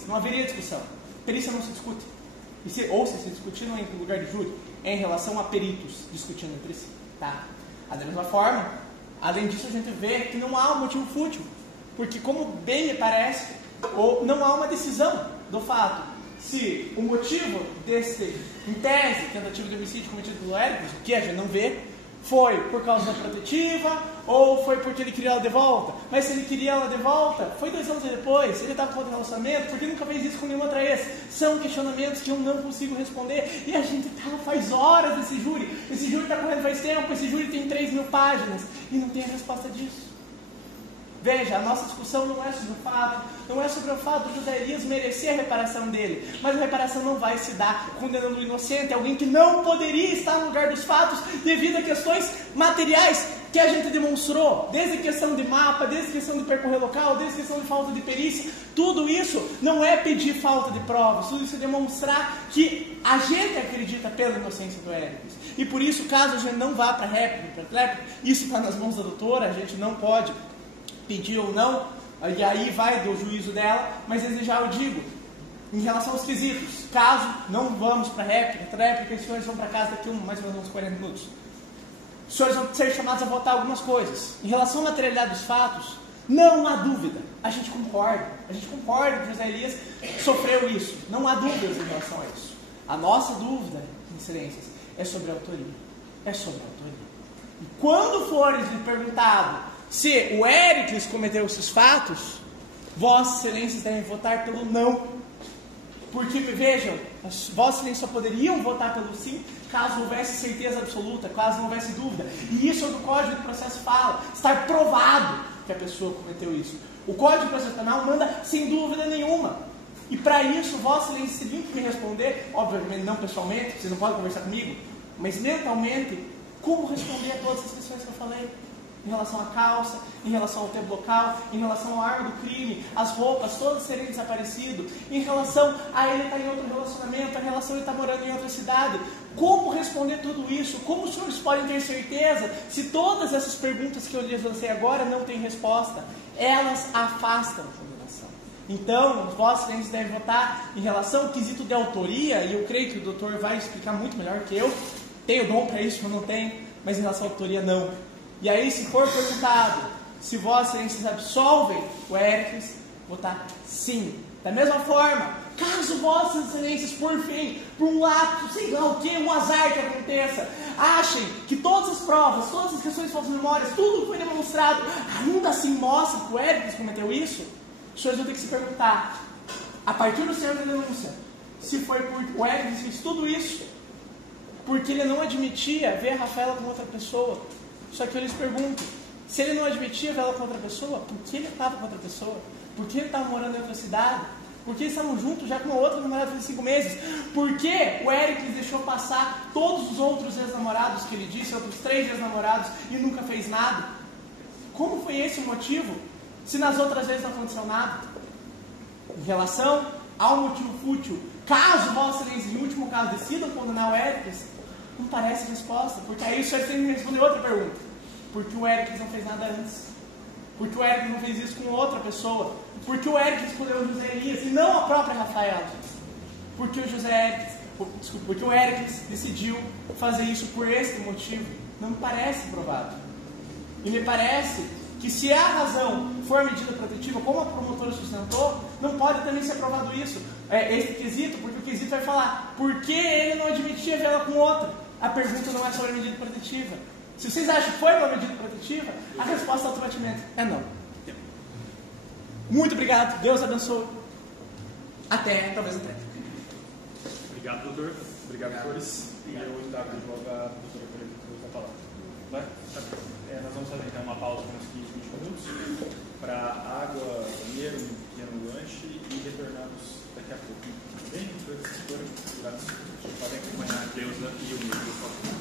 não haveria discussão. Perícia não se discute, ou se discutir não é em lugar de júri, é em relação a peritos discutindo entre si. Tá? Da mesma forma, além disso a gente vê que não há um motivo fútil, porque como bem me parece, não há uma decisão do fato. Se o motivo desse, em tese, tentativa de homicídio cometido pelo Hércules, o que a gente não vê, foi por causa da protetiva ou foi porque ele queria ela de volta. Mas se ele queria ela de volta, foi 2 anos depois, ele estava com outro relacionamento, porque nunca fez isso com nenhuma outra ex. São questionamentos que eu não consigo responder e a gente faz horas desse júri. Esse júri está correndo faz tempo, esse júri tem 3.000 páginas e não tem a resposta disso. Veja, a nossa discussão não é sobre o fato, não é sobre o fato de José Elias merecer a reparação dele, mas a reparação não vai se dar condenando o inocente, alguém que não poderia estar no lugar dos fatos devido a questões materiais que a gente demonstrou, desde questão de mapa, desde questão de percorrer local, desde questão de falta de perícia. Tudo isso não é pedir falta de provas, tudo isso é demonstrar que a gente acredita pela inocência do Hércules. E por isso, caso a gente não vá para a réplica, isso está nas mãos da doutora, a gente não pode pedir ou não, e aí vai do juízo dela, mas desde já eu digo, em relação aos quesitos, caso não vamos para a réplica, os senhores vão para casa daqui mais ou menos uns 40 minutos. Os senhores vão ser chamados a votar algumas coisas. Em relação à materialidade dos fatos, não há dúvida, a gente concorda que José Elias sofreu isso, não há dúvidas em relação a isso. A nossa dúvida, excelências, é sobre a autoria. E quando fores lhe perguntado se o Hércules cometeu esses fatos, vossas excelências devem votar pelo não. Porque, vejam, vossas excelências só poderiam votar pelo sim caso houvesse certeza absoluta, caso não houvesse dúvida. E isso é o que o Código de Processo fala, estar provado que a pessoa cometeu isso. O Código de Processo Penal manda sem dúvida nenhuma. E para isso, vossas excelências teriam que me responder, obviamente não pessoalmente, vocês não podem conversar comigo, mas mentalmente, como responder a todas as questões que eu falei. em relação à calça, em relação ao tempo local, em relação à arma do crime, as roupas, todas serem desaparecidas, em relação a ele estar em outro relacionamento, a relação de ele estar morando em outra cidade. Como responder tudo isso? Como os senhores podem ter certeza se todas essas perguntas que eu lhes lancei agora não têm resposta? Elas afastam a condenação. Então, Vossa Excelência deve votar em relação ao quesito de autoria, e eu creio que o doutor vai explicar muito melhor que eu. Tenho dom para isso, eu não tenho, mas em relação à autoria, não. E aí, se for perguntado se Vossa Excelência absolvem o Éricles, votar sim. Da mesma forma, caso Vossas Excelências, por fim, por um lapso, sei lá o que, um azar que aconteça, achem que todas as provas, todas as questões de falsas memórias, tudo que foi demonstrado, ainda assim mostra que o Éricles cometeu isso, os senhores vão ter que se perguntar, a partir do senhor da denúncia, se foi porque o Éricles fez tudo isso, porque ele não admitia ver a Rafaela com outra pessoa. Só que eu lhes pergunto, se ele não admitia ver ela com outra pessoa, por que ele estava com outra pessoa? Por que ele estava morando em outra cidade? Por que eles estavam juntos já com uma outra namorada de 5 meses? Por que o Éricles deixou passar todos os outros ex-namorados que ele disse, outros 3 ex-namorados, e nunca fez nada? Como foi esse o motivo? Se nas outras vezes não aconteceu nada? Em relação ao motivo fútil, caso Vossa Excelência, em último caso, decidam condenar o Éricles, não parece resposta, porque aí o senhor tem que me responder outra pergunta. Por que o Éricles não fez nada antes? Por que o Éricles não fez isso com outra pessoa? Por que o Éricles escolheu o José Elias e não a própria Rafaela? Por que o Éricles decidiu fazer isso por esse motivo? Não me parece provável. E me parece que se a razão for medida protetiva, como a promotora sustentou, não pode também ser aprovado isso. Esse quesito, porque o quesito vai falar por que ele não admitia ver ela com outra. A pergunta não é sobre a medida protetiva. Se vocês acham que foi uma medida protetiva, a resposta automaticamente é não. Muito obrigado, Deus abençoe. Talvez até. Obrigado, doutor. Obrigado, doutores. E eu estava de volta a doutora Coreia da palavra. Vai? Nós vamos fazer então uma pausa por uns 15, 20 minutos para água, banheiro, um pequeno lanche e retornamos daqui a pouco. Bem, doutor, podem acompanhar a Deusa e o Nilo, por favor.